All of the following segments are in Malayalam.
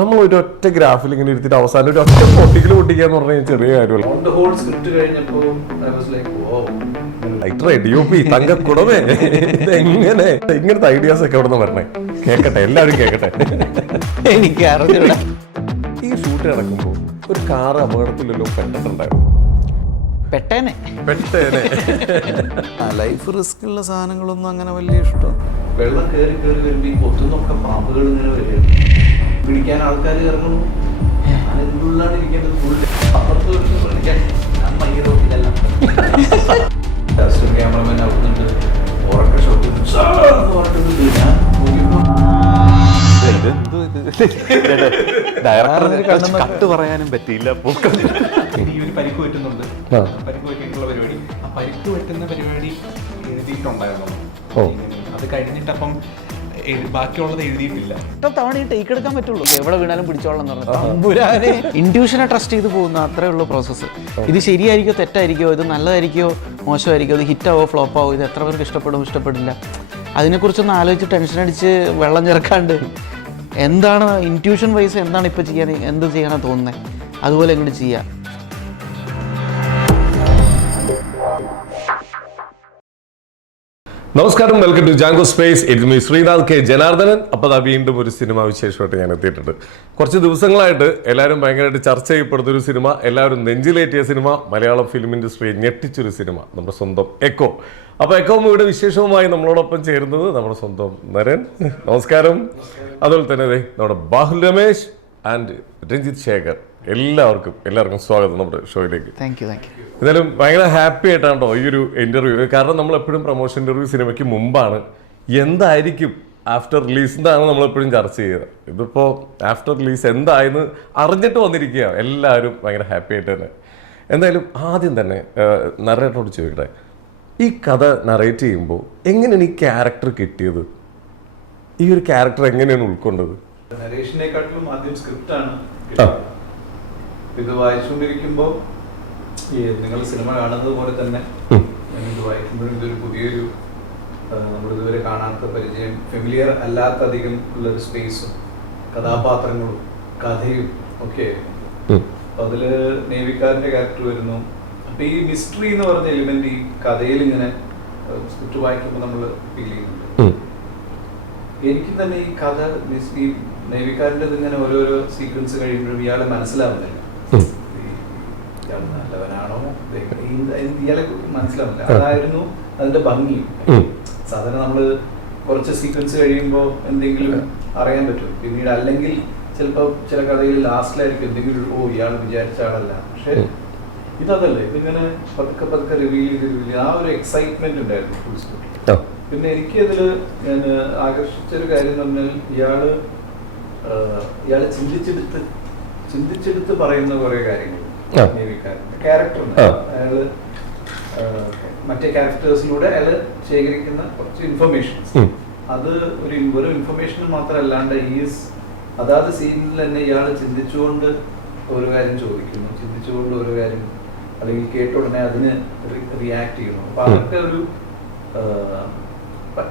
നമ്മൾ ഒരു ഒറ്റ ഗ്രാഫിൽ ഇങ്ങനെ എടുത്തിട്ട് അവസാനം ഒരു ഒറ്റ പൊട്ടിക്കൽ പൊട്ടിക്കാന്ന് പറഞ്ഞാൽ ചെറിയ കാര്യമല്ല. തങ്കക്കുടമേ, എങ്ങനെ ഇങ്ങനത്തെ ഐഡിയാസ് ഒക്കെ എവിടെ നിന്ന് വരണേ? കേക്കട്ടെ, എല്ലാവരും കേക്കട്ടെ. എനിക്ക് അറിഞ്ഞില്ല. ഈ ഷൂട്ട് നടക്കുമ്പോൾ ഒരു കാറ് അപകടത്തിലല്ലോ പെട്ടിട്ടുണ്ടായിരുന്നു. പെട്ടേനെ ലൈഫ് റിസ്ക് ഉള്ള സാധനങ്ങളൊന്നും അങ്ങനെ വലിയ ഇഷ്ടം. വെള്ളം കയറി വരുമ്പോ ഈ പൊത്തുന്നൊക്കെ പാമ്പുകൾ ഇങ്ങനെ വരും. പിടിക്കാൻ ആൾക്കാർ ഇറങ്ങണു. ഞാൻ എന്തുള്ളാണ് ഇരിക്കേണ്ടത്? ഫുള്ള് അപ്പുറത്ത് വിളിക്കാൻ ഞാൻ ഭയങ്കര ഇതെല്ലാം ക്യാമറമാൻ അവിടുന്നുണ്ട്. ഉറക്ക ഷോട്ട് പറഞ്ഞിട്ടുണ്ട്. ഞാൻ കട്ട് പറയാനും പറ്റിയില്ല. ഈ ഒരു പരിക്ക് പറ്റുന്നുണ്ട്. പരിക്ക് പറ്റിയിട്ടുള്ള പരിപാടി, ആ പരിക്ക് പറ്റുന്ന പരിപാടി എഴുതിയിട്ടുണ്ടായിരുന്നു. അത് കഴിഞ്ഞിട്ടപ്പം ബാക്കിയുള്ളത് എഴുതിയിട്ടില്ല. തവണ ഈ ടേക്ക് എടുക്കാൻ പറ്റുള്ളൂ. എവിടെ വീണാലും പിടിച്ചോളാം എന്ന് പറഞ്ഞു. ഇൻറ്റ്യൂഷനെ ട്രസ്റ്റ് ചെയ്ത് പോകുന്ന അത്രേ ഉള്ളൂ പ്രോസസ്സ്. ഇത് ശരിയായിരിക്കോ തെറ്റായിരിക്കോ, ഇത് നല്ലതായിരിക്കോ മോശമായിരിക്കോ, ഇത് ഹിറ്റാവോ ഫ്ലോപ്പാവോ, ഇത് എത്ര പേർക്ക് ഇഷ്ടപ്പെടും ഇഷ്ടപ്പെടില്ല, അതിനെക്കുറിച്ചൊന്ന് ആലോചിച്ച് ടെൻഷൻ അടിച്ച് വെള്ളം ചേർക്കാണ്ട് എന്താണ് ഇൻറ്റ്യൂഷൻ വൈസ് എന്താണ് ഇപ്പോൾ ചെയ്യാൻ, എന്ത് ചെയ്യാനാണ് തോന്നുന്നത്, അതുപോലെ എങ്ങനെ ചെയ്യാം. നമസ്കാരം, welcome to Django Space. It me Sreenath K Janardhanan. അപ്പോൾ വീണ്ടും ഒരു സിനിമ വിശേഷമായിട്ട് ഞാൻ എത്തിയിട്ടുണ്ട്. കുറച്ച് ദിവസങ്ങളായിട്ട് എല്ലാവരും ഭയങ്കരമായിട്ട് ചർച്ച ചെയ്യപ്പെടുന്ന ഒരു സിനിമ, എല്ലാവരും നെഞ്ചിലേറ്റിയ സിനിമ, മലയാളം ഫിലിം ഇൻഡസ്ട്രിയെ ഞെട്ടിച്ചൊരു സിനിമ, നമ്മുടെ സ്വന്തം എക്കോ. അപ്പോൾ എക്കോ മൂവിയുടെ വിശേഷവുമായി നമ്മളോടൊപ്പം ചേരുന്നത് നമ്മുടെ സ്വന്തം നരൻ. നമസ്കാരം. അതുപോലെ തന്നെ നമ്മുടെ ബാഹുൽ രമേശ് ആൻഡ് രഞ്ജിത്ത് ശേഖർ. എല്ലാവർക്കും സ്വാഗതം നമ്മുടെ ഷോയിലേക്ക്. Thank you. എന്തായാലും ഭയങ്കര ഹാപ്പി ആയിട്ടാണോ ഈ ഒരു ഇന്റർവ്യൂ. കാരണം നമ്മളെപ്പോഴും പ്രൊമോഷൻ ഇന്റർവ്യൂ സിനിമയ്ക്ക് മുമ്പാണ്, എന്തായിരിക്കും ആഫ്റ്റർ റിലീസ് എന്നാണ് നമ്മളെപ്പോഴും ചർച്ച ചെയ്തത്. ഇതിപ്പോൾ ആഫ്റ്റർ റിലീസ് എന്തായെന്ന് അറിഞ്ഞിട്ട് വന്നിരിക്കുകയാണ്. എല്ലാവരും ഭയങ്കര ഹാപ്പി ആയിട്ട് തന്നെ. എന്തായാലും ആദ്യം തന്നെ നരേറ്റോട് ചോദിക്കട്ടെ, ഈ കഥ നറേറ്റ് ചെയ്യുമ്പോൾ എങ്ങനെയാണ് ഈ ക്യാരക്ടർ കിട്ടിയത്? ഈ ഒരു ക്യാരക്ടർ എങ്ങനെയാണ് ഉൾക്കൊണ്ടത്? നരേഷനെക്കാട്ടിലും ആദ്യം സ്ക്രിപ്റ്റാണ്. ഇത് വായിച്ചുകൊണ്ടിരിക്കുമ്പോൾ നിങ്ങൾ സിനിമ കാണുന്നത് പോലെ തന്നെ ഇത് വായിക്കുമ്പോഴും ഇതൊരു പുതിയൊരു നമ്മളിതുവരെ കാണാത്ത പരിചയം, ഫെമിലിയർ അല്ലാത്ത അധികം ഉള്ളൊരു സ്പേസും കഥാപാത്രങ്ങളും കഥയും ഒക്കെ. അപ്പൊ അതില് നേവിക്കാരന്റെ ക്യാരക്ടർ വരുന്നു. അപ്പൊ ഈ മിസ്റ്ററി എന്ന് പറഞ്ഞ എലിമെന്റ് ഈ കഥയിൽ ഇങ്ങനെ സ്ക്രിപ്റ്റ് വായിക്കുമ്പോൾ നമ്മൾ ഫീൽ ചെയ്യുന്നുണ്ട്. എനിക്ക് തന്നെ ഈ കഥ ഈ നേവിക്കാരൻ്റെ ഇങ്ങനെ ഓരോരോ സീക്വൻസ് കഴിയുമ്പോഴും ഇയാളെ മനസ്സിലാവുന്നില്ല. നല്ലവനാണോ ഇയാളെ മനസ്സിലാവില്ല. അതായിരുന്നു അതിന്റെ ഭംഗി. സാധാരണ നമ്മള് കുറച്ച് സീക്വൻസ് കഴിയുമ്പോൾ എന്തെങ്കിലും അറിയാൻ പറ്റും പിന്നീട്, അല്ലെങ്കിൽ ചിലപ്പോൾ ചില കഥയിൽ ലാസ്റ്റിലായിരിക്കും എന്തെങ്കിലും ഇയാൾ വിചാരിച്ച ആളല്ല. പക്ഷെ ഇതല്ലേ, ഇതിങ്ങനെ പതുക്കെ റിവീൽ ചെയ്ത് ആ ഒരു എക്സൈറ്റ്മെന്റ് ഉണ്ടായിരുന്നു ഫുൾ സ്ക്രിപ്റ്റ്. പിന്നെ എനിക്ക് അതില് ഞാൻ ആകർഷിച്ചൊരു കാര്യം എന്ന് പറഞ്ഞാൽ ഇയാള് ചിന്തിച്ചെടുത്ത് പറയുന്ന കുറെ കാര്യങ്ങൾ. ക്യാരക്ടറുണ്ട്, അയാള് മറ്റേ ക്യാരക്ടേഴ്സിലൂടെ അയാള് ശേഖരിക്കുന്ന കുറച്ച് ഇൻഫർമേഷൻസ്, അത് ഒരു ഇൻഫർമേഷൻ മാത്രമല്ലാണ്ട് അതാത് സീനിൽ തന്നെ ഇയാള് ചിന്തിച്ചുകൊണ്ട് ഒരു കാര്യം ചോദിക്കുന്നു, ചിന്തിച്ചുകൊണ്ട് ഒരു കാര്യം അല്ലെങ്കിൽ കേട്ട ഉടനെ അതിന് റിയാക്ട് ചെയ്യുന്നു. അപ്പൊ അതൊക്കെ ഒരു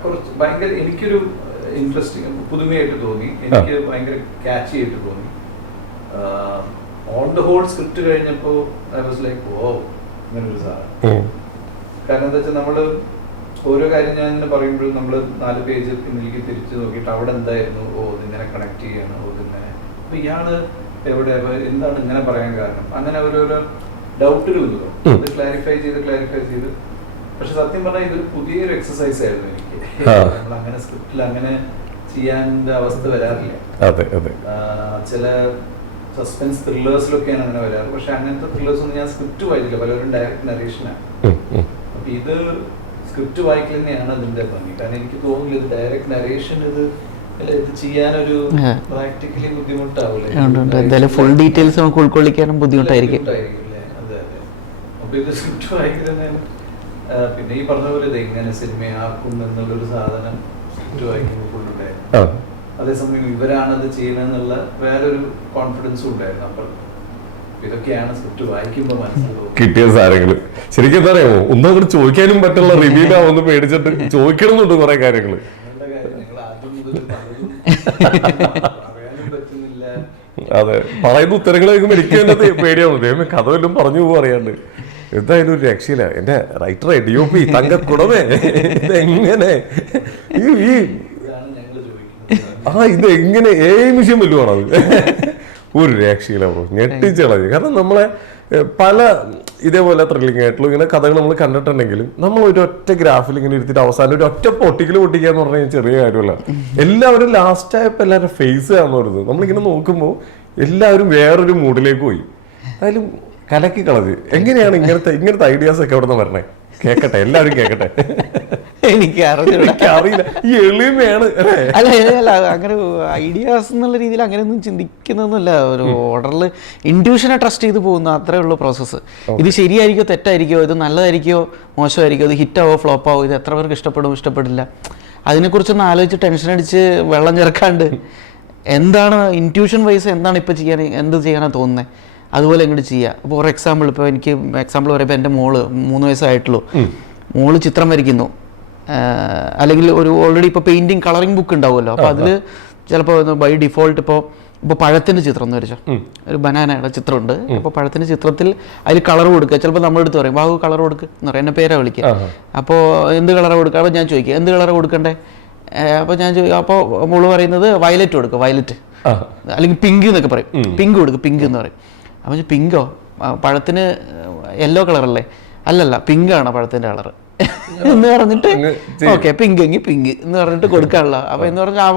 കുറച്ച് ഭയങ്കര എനിക്കൊരു ഇൻട്രസ്റ്റിംഗ് പുതുമയായിട്ട് തോന്നി. എനിക്ക് ഭയങ്കര ക്യാച്ചി ആയിട്ട് തോന്നി. ഓൺ ദ ഹോൾ സ്ക്രിപ്റ്റ് കഴിഞ്ഞപ്പോ ഐ വാസ് ലൈക്ക് ഇങ്ങനെ ഒരു സാധനം. കാരണം എന്താ വെച്ചാൽ നമ്മള് ഓരോ കാര്യം ഞാൻ ഇങ്ങനെ പറയുമ്പോഴും നമ്മള് 4 പേജ് പിന്നിലേക്ക് തിരിച്ചു നോക്കിയിട്ട് അവിടെ എന്തായിരുന്നു, ഇതിങ്ങനെ കണക്ട് ചെയ്യണം, ഇതിങ്ങനെ അപ്പൊ ഇയാള് എവിടെ എന്താണ് ഇങ്ങനെ പറയാൻ കാരണം, അങ്ങനെ ഓരോരോ ഡൗട്ടിൽ വന്നു. അത് ക്ലാരിഫൈ ചെയ്ത് പക്ഷെ സത്യം പറഞ്ഞാൽ ഇതൊരു പുതിയൊരു എക്സസൈസ് ആയിരുന്നു എനിക്ക്. നമ്മൾ അങ്ങനെ സ്ക്രിപ്റ്റിൽ അങ്ങനെ ചെയ്യാൻ അവസ്ഥ വരാറില്ല. ചില സസ്പെൻസ് ത്രില്ലേഴ്സിലൊക്കെയാണ് അങ്ങനെ വരാറ്. പക്ഷെ അങ്ങനത്തെ ത്രില്ലേഴ്സ് ഒന്നും ഞാൻ സ്ക്രിപ്റ്റ് വായിച്ചില്ല, പലരും ഡയറക്റ്റ് നറേഷനാണ്. അപ്പൊ ഇത് സ്ക്രിപ്റ്റ് വായിക്കൽ തന്നെയാണ് അതിന്റെ ഭംഗി. കാരണം എനിക്ക് തോന്നില്ല ഇത് ഡയറക്റ്റ് നറേഷൻ ഇത് ചെയ്യാനൊരു പ്രാക്ടിക്കലി ബുദ്ധിമുട്ടാവില്ലേ, ഫുൾ ഡീറ്റെയിൽസ് നമുക്ക് ഉൾക്കൊള്ളിക്കാനും ബുദ്ധിമുട്ടായിരിക്കും. അതെ. അപ്പൊ ഇത് സ്ക്രിപ്റ്റ് വായിക്കുന്നതിന് പിന്നെ ഈ പറഞ്ഞ പോലെ ഇത് എങ്ങനെ സിനിമയാക്കും എന്നുള്ളൊരു സാധനം സ്ക്രിപ്റ്റ് വായിക്കുമ്പോൾ ഫുള്ളുണ്ടായിരുന്നു. അതേസമയം ഇവരാണത് ചെയ്യുന്നതെന്നുള്ള വേറൊരു കോൺഫിഡൻസും ഉണ്ടായിരുന്നു. അപ്പോൾ ഇതൊക്കെയാണ് സ്ക്രിപ്റ്റ് വായിക്കുമ്പോൾ മനസ്സിലാവും കിട്ടിയ സാധനങ്ങള്. ശരിക്കും എന്താ അറിയാമോ, ഒന്നും അങ്ങോട്ട് ചോദിക്കാനും പറ്റുള്ള റിവ്യൂലാ ഒന്ന് പേടിച്ചിട്ട് ചോദിക്കണമെന്നുണ്ട് കുറെ കാര്യങ്ങള്. നിങ്ങൾ ആദ്യം മുതൽ പറയാനും പറ്റുന്നില്ല. അതെ, പറയുന്ന ഉത്തരങ്ങൾ കേൾക്കുമ്പോൾ എനിക്ക് തന്നെ പേടിയാവും. ദൈവമേ കഥ വല്ലതും പറഞ്ഞു പോകും അറിയാണ്ട്. എന്തായാലും ഒരു രക്ഷയില്ല. എന്റെ റൈറ്ററെ DOP തങ്കക്കുടമേ, ഇതെങ്ങനെ ഇതെങ്ങനെ മിഷൻ വല്ലുവാണ് അത്? ഒരു രക്ഷയില്ല ബ്രോ, ഞെട്ടിച്ചളഞ്ഞു. കാരണം നമ്മളെ പല ഇതേപോലെ ത്രില്ലിംഗ് ആയിട്ടുള്ള ഇങ്ങനെ കഥകൾ നമ്മൾ കണ്ടിട്ടുണ്ടെങ്കിലും നമ്മൾ ഒരു ഒറ്റ ഗ്രാഫിൽ ഇങ്ങനെ ഇരുത്തിട്ട് അവസാനം ഒരു ഒറ്റ പൊട്ടിക്കൽ പൊട്ടിക്കുക എന്ന് പറഞ്ഞാൽ ചെറിയ കാര്യമല്ല. എല്ലാവരും ലാസ്റ്റ് ആയപ്പോൾ എല്ലാവരും ഫേസ് ചെയ്യാന്ന് പറയുന്നത് നമ്മളിങ്ങനെ നോക്കുമ്പോൾ എല്ലാവരും വേറൊരു മൂഡിലേക്ക് പോയി. അതിലും കലക്കി കളഞ്ഞ്. എങ്ങനെയാണ് ഇങ്ങനത്തെ ഐഡിയാസ് ഒക്കെ എവിടെ നിന്ന് വരണേ? കേക്കട്ടെ, എല്ലാവരും കേക്കട്ടെ. എനിക്ക് അറിയില്ല, ഈ എളിമയാണ്. അല്ല അങ്ങനെ ഐഡിയാസ് എന്നുള്ള രീതിയിൽ അങ്ങനെയൊന്നും ചിന്തിക്കുന്നൊന്നുമില്ല. ഒരു ഓർഡറിൽ ഇൻഡ്യൂഷനെ ട്രസ്റ്റ് ചെയ്ത് പോകുന്ന അത്രേ ഉള്ളൂ പ്രോസസ്സ്. ഇത് ശരിയായിരിക്കോ തെറ്റായിരിക്കോ, ഇത് നല്ലതായിരിക്കോ മോശമായിരിക്കോ, ഇത് ഹിറ്റാവോ ഫ്ലോപ്പാവോ, ഇത് എത്ര പേർക്ക് ഇഷ്ടപ്പെടും ഇഷ്ടപ്പെടില്ല, അതിനെക്കുറിച്ചൊന്ന് ആലോചിച്ച് ടെൻഷൻ അടിച്ച് വെള്ളം ചേർക്കാണ്ട് എന്താണ് ഇൻറ്റ്യൂഷൻ വൈസ് എന്താണ് ഇപ്പം ചെയ്യാൻ, എന്ത് ചെയ്യാനാണ് തോന്നുന്നത്, അതുപോലെ ഇങ്ങോട്ട് ചെയ്യുക. അപ്പോൾ ഫോർ എക്സാമ്പിൾ, ഇപ്പോൾ എനിക്ക് എക്സാമ്പിൾ പറയുമ്പോൾ എൻ്റെ മോള് 3 വയസ്സായിട്ടുള്ളൂ. മോള് ചിത്രം വരയ്ക്കുന്നു, അല്ലെങ്കിൽ ഒരു ഓൾറെഡി ഇപ്പോൾ പെയിൻറ്റിങ് കളറിംഗ് ബുക്ക് ഉണ്ടാവുമല്ലോ. അപ്പോൾ അതിൽ ചിലപ്പോൾ ബൈ ഡിഫോൾട്ട് ഇപ്പോൾ പഴത്തിൻ്റെ ചിത്രം എന്ന് വരച്ചോ, ഒരു ബനാനയുടെ ചിത്രമുണ്ട്. അപ്പോൾ പഴത്തിൻ്റെ ചിത്രത്തിൽ അതിൽ കളർ കൊടുക്കുക. ചിലപ്പോൾ നമ്മളെടുത്ത് പറയും ബാബു കളർ കൊടുക്കുക എന്ന് പറയും, എന്നെ പേരാ വിളിക്കുക. അപ്പോൾ എന്ത് കളറാണ് കൊടുക്കുക? അപ്പോൾ ഞാൻ ചോദിക്കുക എന്ത് കളറാണ് കൊടുക്കണ്ടേ? അപ്പോൾ ഞാൻ അപ്പോൾ മോള് പറയുന്നത് വയലറ്റ് കൊടുക്കുക, വയലറ്റ്, അല്ലെങ്കിൽ പിങ്ക് എന്നൊക്കെ പറയും. പിങ്ക് കൊടുക്കുക, പിങ്ക് എന്ന് പറയും. അപ്പോൾ പിങ്കോ, പഴത്തിന് യെല്ലോ കളറല്ലേ? അല്ലല്ല, പിങ്കാണ് പഴത്തിൻ്റെ കളറ് എന്ന് പറഞ്ഞിട്ട് ഓക്കെ പിങ്ക് എങ്കിൽ പിങ്ക് എന്ന് പറഞ്ഞിട്ട് കൊടുക്കാനുള്ള. അപ്പോൾ എന്ന് പറഞ്ഞാൽ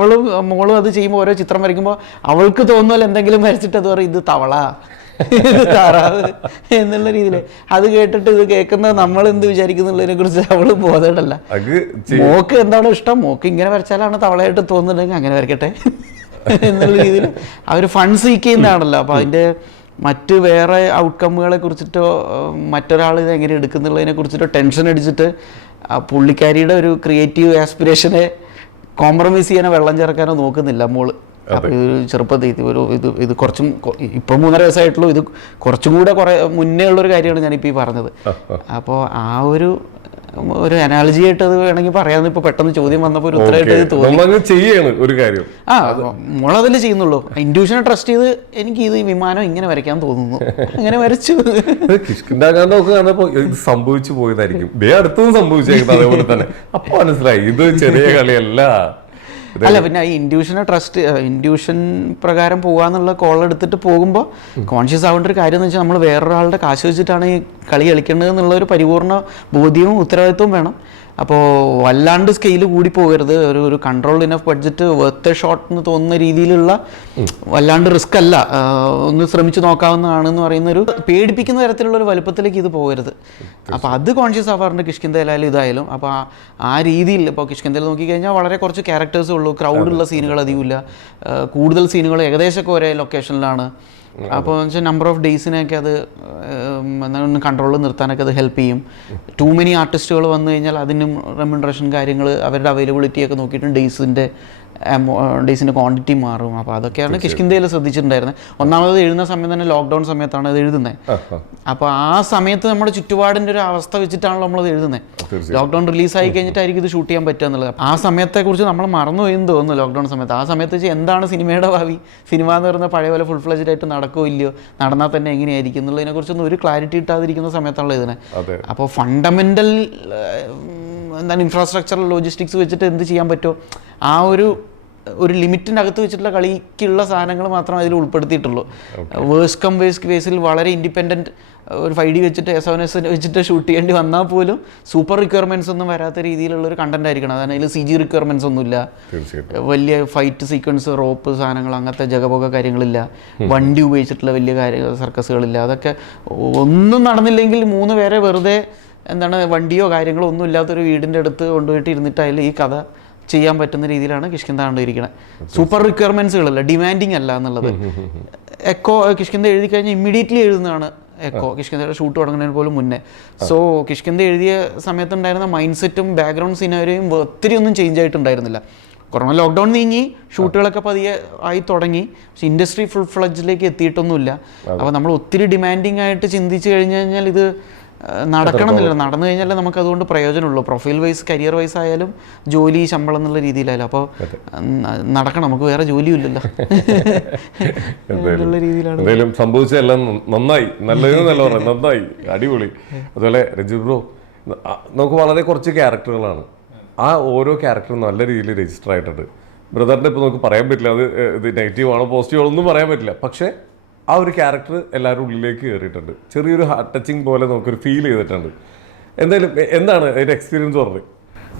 മോളും അത് ചെയ്യുമ്പോൾ ഓരോ ചിത്രം വരയ്ക്കുമ്പോൾ അവൾക്ക് തോന്നുമല്ലോ എന്തെങ്കിലും വരച്ചിട്ട് അത് പറയും ഇത് തവള, ഇത് താറാവ് എന്നുള്ള രീതിയിൽ. അത് കേട്ടിട്ട് ഇത് കേൾക്കുന്നത് നമ്മൾ എന്ത് വിചാരിക്കുന്നുള്ളതിനെ കുറിച്ച് അവള് ബോധമല്ല. മോക്ക് എന്താണോ ഇഷ്ടം, മോക്ക് ഇങ്ങനെ വരച്ചാലാണ് തവളയായിട്ട് തോന്നുന്നുണ്ടെങ്കിൽ അങ്ങനെ വരയ്ക്കട്ടെ എന്നുള്ള രീതിയിൽ അവർ ഫൺ സീക്ക് ചെയ്യുന്നതാണല്ലോ. അപ്പോൾ അതിൻ്റെ മറ്റ് വേറെ ഔട്ട്കമ്മുകളെ കുറിച്ചിട്ടോ മറ്റൊരാൾ ഇത് എങ്ങനെ എടുക്കുന്നുള്ളതിനെ കുറിച്ചിട്ടോ ടെൻഷൻ അടിച്ചിട്ട് പുള്ളിക്കാരിയുടെ ഒരു ക്രിയേറ്റീവ് ആസ്പിറേഷനെ കോംപ്രമൈസ് ചെയ്യാനോ വെള്ളം ചേർക്കാനോ നോക്കുന്നില്ല മോള്. അപ്പോൾ ഒരു ചെറുപ്പത്തിൽ ഇത് കുറച്ചും ഇപ്പം 3.5 വയസ്സായിട്ടുള്ളൂ. ഇത് കുറച്ചും കൂടെ മുന്നേ ഉള്ളൊരു കാര്യമാണ് ഞാനിപ്പോൾ ഈ പറഞ്ഞത്. അപ്പോൾ ആ ഒരു അനാലജി ആയിട്ട് അത് വേണമെങ്കിൽ പറയാമെന്ന് ഇപ്പോൾ പെട്ടെന്ന് ചോദ്യം വന്നപ്പോൾ ഒരു ഉത്തരമായിട്ട് ഇത് തോന്നി. ഒരു കാര്യം മോളതിൽ ചെയ്യുന്നുള്ളൂ. ഇൻഡ്യൂഷനെ ട്രസ്റ്റ് ചെയ്ത് എനിക്ക് ഇത് വിമാനം ഇങ്ങനെ വരയ്ക്കാൻ തോന്നുന്നു, അങ്ങനെ വരച്ചു. കിഷ്കിന്താകാന്തൊക്കെ കാണുമ്പോൾ ഇത് സംഭവിച്ചു പോയതായിരിക്കും, അടുത്തതും സംഭവിച്ചേക്കുന്നത് അതേപോലെ തന്നെ. അപ്പൊ മനസ്സിലായി ഇത് ചെറിയ കളിയല്ല. അല്ല, പിന്നെ ഈ ഇൻഡ്യൂഷൻ പ്രകാരം പോകാന്നുള്ള കോൾ എടുത്തിട്ട് പോകുമ്പോൾ കോൺഷ്യസ് ആവേണ്ട ഒരു കാര്യം എന്ന് വെച്ചാൽ നമ്മൾ വേറൊരാളുടെ കാശ് വെച്ചിട്ടാണ് ഈ കളി കളിക്കേണ്ടത് എന്നുള്ള ഒരു പരിപൂർണ്ണ ബോധ്യവും ഉത്തരവാദിത്വവും വേണം. അപ്പോൾ വല്ലാണ്ട് സ്കെയിൽ കൂടി പോകരുത്. ഒരു control enough budget worth A shot എന്ന് തോന്നുന്ന രീതിയിലുള്ള വല്ലാണ്ട് റിസ്ക് അല്ല, ഒന്ന് ശ്രമിച്ചു നോക്കാവുന്നതാണെന്ന് പറയുന്നൊരു പേടിപ്പിക്കുന്ന തരത്തിലുള്ള ഒരു വലുപ്പത്തിലേക്ക് ഇത് പോകരുത്. അപ്പോൾ അത് കോൺഷ്യസ് ആവാറുണ്ട് കിഷ്കിന്ധയിലായാലും ഇതായാലും. അപ്പോൾ ആ രീതിയിൽ ഇപ്പോൾ കിഷ്കിന്ധയിൽ നോക്കിക്കഴിഞ്ഞാൽ വളരെ കുറച്ച് ക്യാരക്ടേഴ്സേ ഉള്ളൂ, ക്രൗഡുള്ള സീനുകൾ അധികമില്ല, കൂടുതൽ സീനുകൾ ഏകദേശമൊക്കെ ഒരേ ലൊക്കേഷനിലാണ്. അപ്പോൾ എന്ന് വെച്ചാൽ നമ്പർ ഓഫ് ഡേയ്സിനെയൊക്കെ അത് ഒന്ന് കൺട്രോളിൽ നിർത്താനൊക്കെ അത് ഹെൽപ്പ് ചെയ്യും. ടു മെനി ആർട്ടിസ്റ്റുകൾ വന്നു കഴിഞ്ഞാൽ അതിനും റെമ്യൂണറേഷൻ കാര്യങ്ങൾ അവരുടെ അവൈലബിലിറ്റിയൊക്കെ നോക്കിയിട്ട് ഡേയ്സിൻ്റെ ക്വാണ്ടിറ്റി മാറും. അപ്പോൾ അതൊക്കെയാണ് കിഷ്കിന്ധയിൽ ശ്രദ്ധിച്ചിട്ടുണ്ടായിരുന്നത്. ഒന്നാമത് എഴുതുന്ന സമയം തന്നെ ലോക്ക്ഡൗൺ സമയത്താണ് അത് എഴുതുന്നത്. അപ്പോൾ ആ സമയത്ത് നമ്മുടെ ചുറ്റുപാടിൻ്റെ ഒരു അവസ്ഥ വെച്ചിട്ടാണല്ലോ നമ്മളത് എഴുതുന്നത്. ലോക്ക്ഡൗൺ റിലീസായി കഴിഞ്ഞിട്ടായിരിക്കും ഇത് ഷൂട്ട് ചെയ്യാൻ പറ്റുക എന്നുള്ളത്. ആ സമയത്തെക്കുറിച്ച് നമ്മൾ മറന്നുപോയെന്ന് തോന്നുന്നു ലോക്ക്ഡൗൺ സമയത്ത്. ആ സമയത്ത് വെച്ച് എന്താണ് സിനിമയുടെ ഭാവി, സിനിമ എന്ന് പറയുന്നത് പഴയ പോലെ ഫുൾ ഫ്ലെജ്ഡ് ആയിട്ട് നടക്കുമോ ഇല്ലയോ, നടന്നാൽ തന്നെ എങ്ങനെയായിരിക്കും എന്നുള്ളതിനെക്കുറിച്ചൊന്നും ഒരു ക്ലാരിറ്റി കിട്ടാതിരിക്കുന്ന സമയത്താണല്ലോ ഇതിനെ. അപ്പോൾ ഫണ്ടമെൻ്റൽ എന്താണ് ഇൻഫ്രാസ്ട്രക്ചറൽ ലോജിസ്റ്റിക്സ് വെച്ചിട്ട് എന്ത് ചെയ്യാൻ പറ്റുമോ ആ ഒരു ലിമിറ്റിൻ്റെ അകത്ത് വെച്ചിട്ടുള്ള കളിക്കുള്ള സാധനങ്ങൾ മാത്രമേ അതിൽ ഉൾപ്പെടുത്തിയിട്ടുള്ളൂ. വേഴ്സ് കം വേഴ്സ് കേസിൽ വളരെ ഇൻഡിപെൻഡൻറ്റ് ഒരു 5D വെച്ചിട്ട് S7S വെച്ചിട്ട് ഷൂട്ട് ചെയ്യേണ്ടി വന്നാൽ പോലും സൂപ്പർ റിക്വയർമെൻറ്റ്സ് ഒന്നും വരാത്ത രീതിയിലുള്ളൊരു കണ്ടന്റ് ആയിരിക്കണം. അതാണ് അതിൽ CG റിക്വയർമെൻറ്റ്സ് ഒന്നുമില്ല, വലിയ ഫൈറ്റ് സീക്വൻസ്, റോപ്പ് സാധനങ്ങൾ, അങ്ങനത്തെ ജഗപോക കാര്യങ്ങളില്ല, വണ്ടി ഉപയോഗിച്ചിട്ടുള്ള വലിയ സർക്കസുകളില്ല. അതൊക്കെ ഒന്നും നടന്നില്ലെങ്കിൽ 3 പേരെ വെറുതെ എന്താണ് വണ്ടിയോ കാര്യങ്ങളോ ഒന്നും ഇല്ലാത്തൊരു വീടിൻ്റെ അടുത്ത് കൊണ്ടുപോയിട്ട് ഇരുന്നിട്ടായാലും ഈ കഥ ചെയ്യാൻ പറ്റുന്ന രീതിയിലാണ് കിഷ്കിന്ധ കണ്ടിരിക്കുന്നത്. സൂപ്പർ റിക്വയർമെൻറ്റ്സുകളല്ല, ഡിമാൻഡിങ് അല്ല എന്നുള്ളത്. എക്കോ കിഷ്കിന്ധ എഴുതി കഴിഞ്ഞാൽ ഇമ്മീഡിയറ്റ്ലി എഴുതുന്നതാണ് എക്കോ, കിഷ്കിന്ധയുടെ ഷൂട്ട് തുടങ്ങുന്നതിന് പോലും മുന്നേ. സോ കിഷ്കിന്ധ എഴുതിയ സമയത്തുണ്ടായിരുന്ന മൈൻഡ് സെറ്റും ബാക്ക്ഗ്രൗണ്ട് സിനാരിയോയും ഒത്തിരി ഒന്നും ചേഞ്ച് ആയിട്ടുണ്ടായിരുന്നില്ല. കൊറോണ ലോക്ക്ഡൗൺ നീങ്ങി, ഷൂട്ടുകളൊക്കെ പതിയെ ആയി തുടങ്ങി, പക്ഷെ ഇൻഡസ്ട്രി ഫുൾ ഫ്ലഡ്ജിലേക്ക് എത്തിയിട്ടൊന്നുമില്ല. അപ്പോൾ നമ്മൾ ഒത്തിരി ഡിമാൻഡിങ് ആയിട്ട് ചിന്തിച്ച് കഴിഞ്ഞ് കഴിഞ്ഞാൽ ഇത് നടക്കണം എന്നില്ല. നടന്നു കഴിഞ്ഞാലേ നമുക്ക് അതുകൊണ്ട് പ്രയോജനമുള്ളൂ. പ്രൊഫൈൽ വൈസ്, കരിയർ വൈസ് ആയാലും, ജോലി, ശമ്പളം എന്നുള്ള രീതിയിലായാലും. അപ്പോൾ നടക്കണം, നമുക്ക് വേറെ ജോലിയും ഇല്ലല്ലോ എന്നുള്ള രീതിയിലാണ്. എന്തായാലും സംഭവിച്ചതെല്ലാം നന്നായി, നല്ലതെന്നല്ല പറയാം, നന്നായി, അടിപൊളി. അതുപോലെ രഞ്ജിത് ബ്രോ, നമുക്ക് വളരെ കുറച്ച് ക്യാരക്ടറുകളാണ്, ആ ഓരോ ക്യാരക്ടറും നല്ല രീതിയിൽ രജിസ്റ്റർ ആയിട്ടുണ്ട്. ബ്രദറിൻ്റെ ഇപ്പോൾ നമുക്ക് പറയാൻ പറ്റില്ല അത് ഇത് നെഗറ്റീവാണോ പോസിറ്റീവാണോ ഒന്നും പറയാൻ പറ്റില്ല. പക്ഷേ ആ ഒരു ക്യാരക്ടർ എല്ലാവരും ഉള്ളിലേക്ക് കയറിയിട്ടുണ്ട്. ചെറിയൊരു ഹാർട്ട് ടച്ചിങ് പോലെ നമുക്കൊരു ഫീൽ ചെയ്തിട്ടുണ്ട്. എന്തായാലും എന്താണ് അതിൻ്റെ എക്സ്പീരിയൻസ് പറഞ്ഞത്?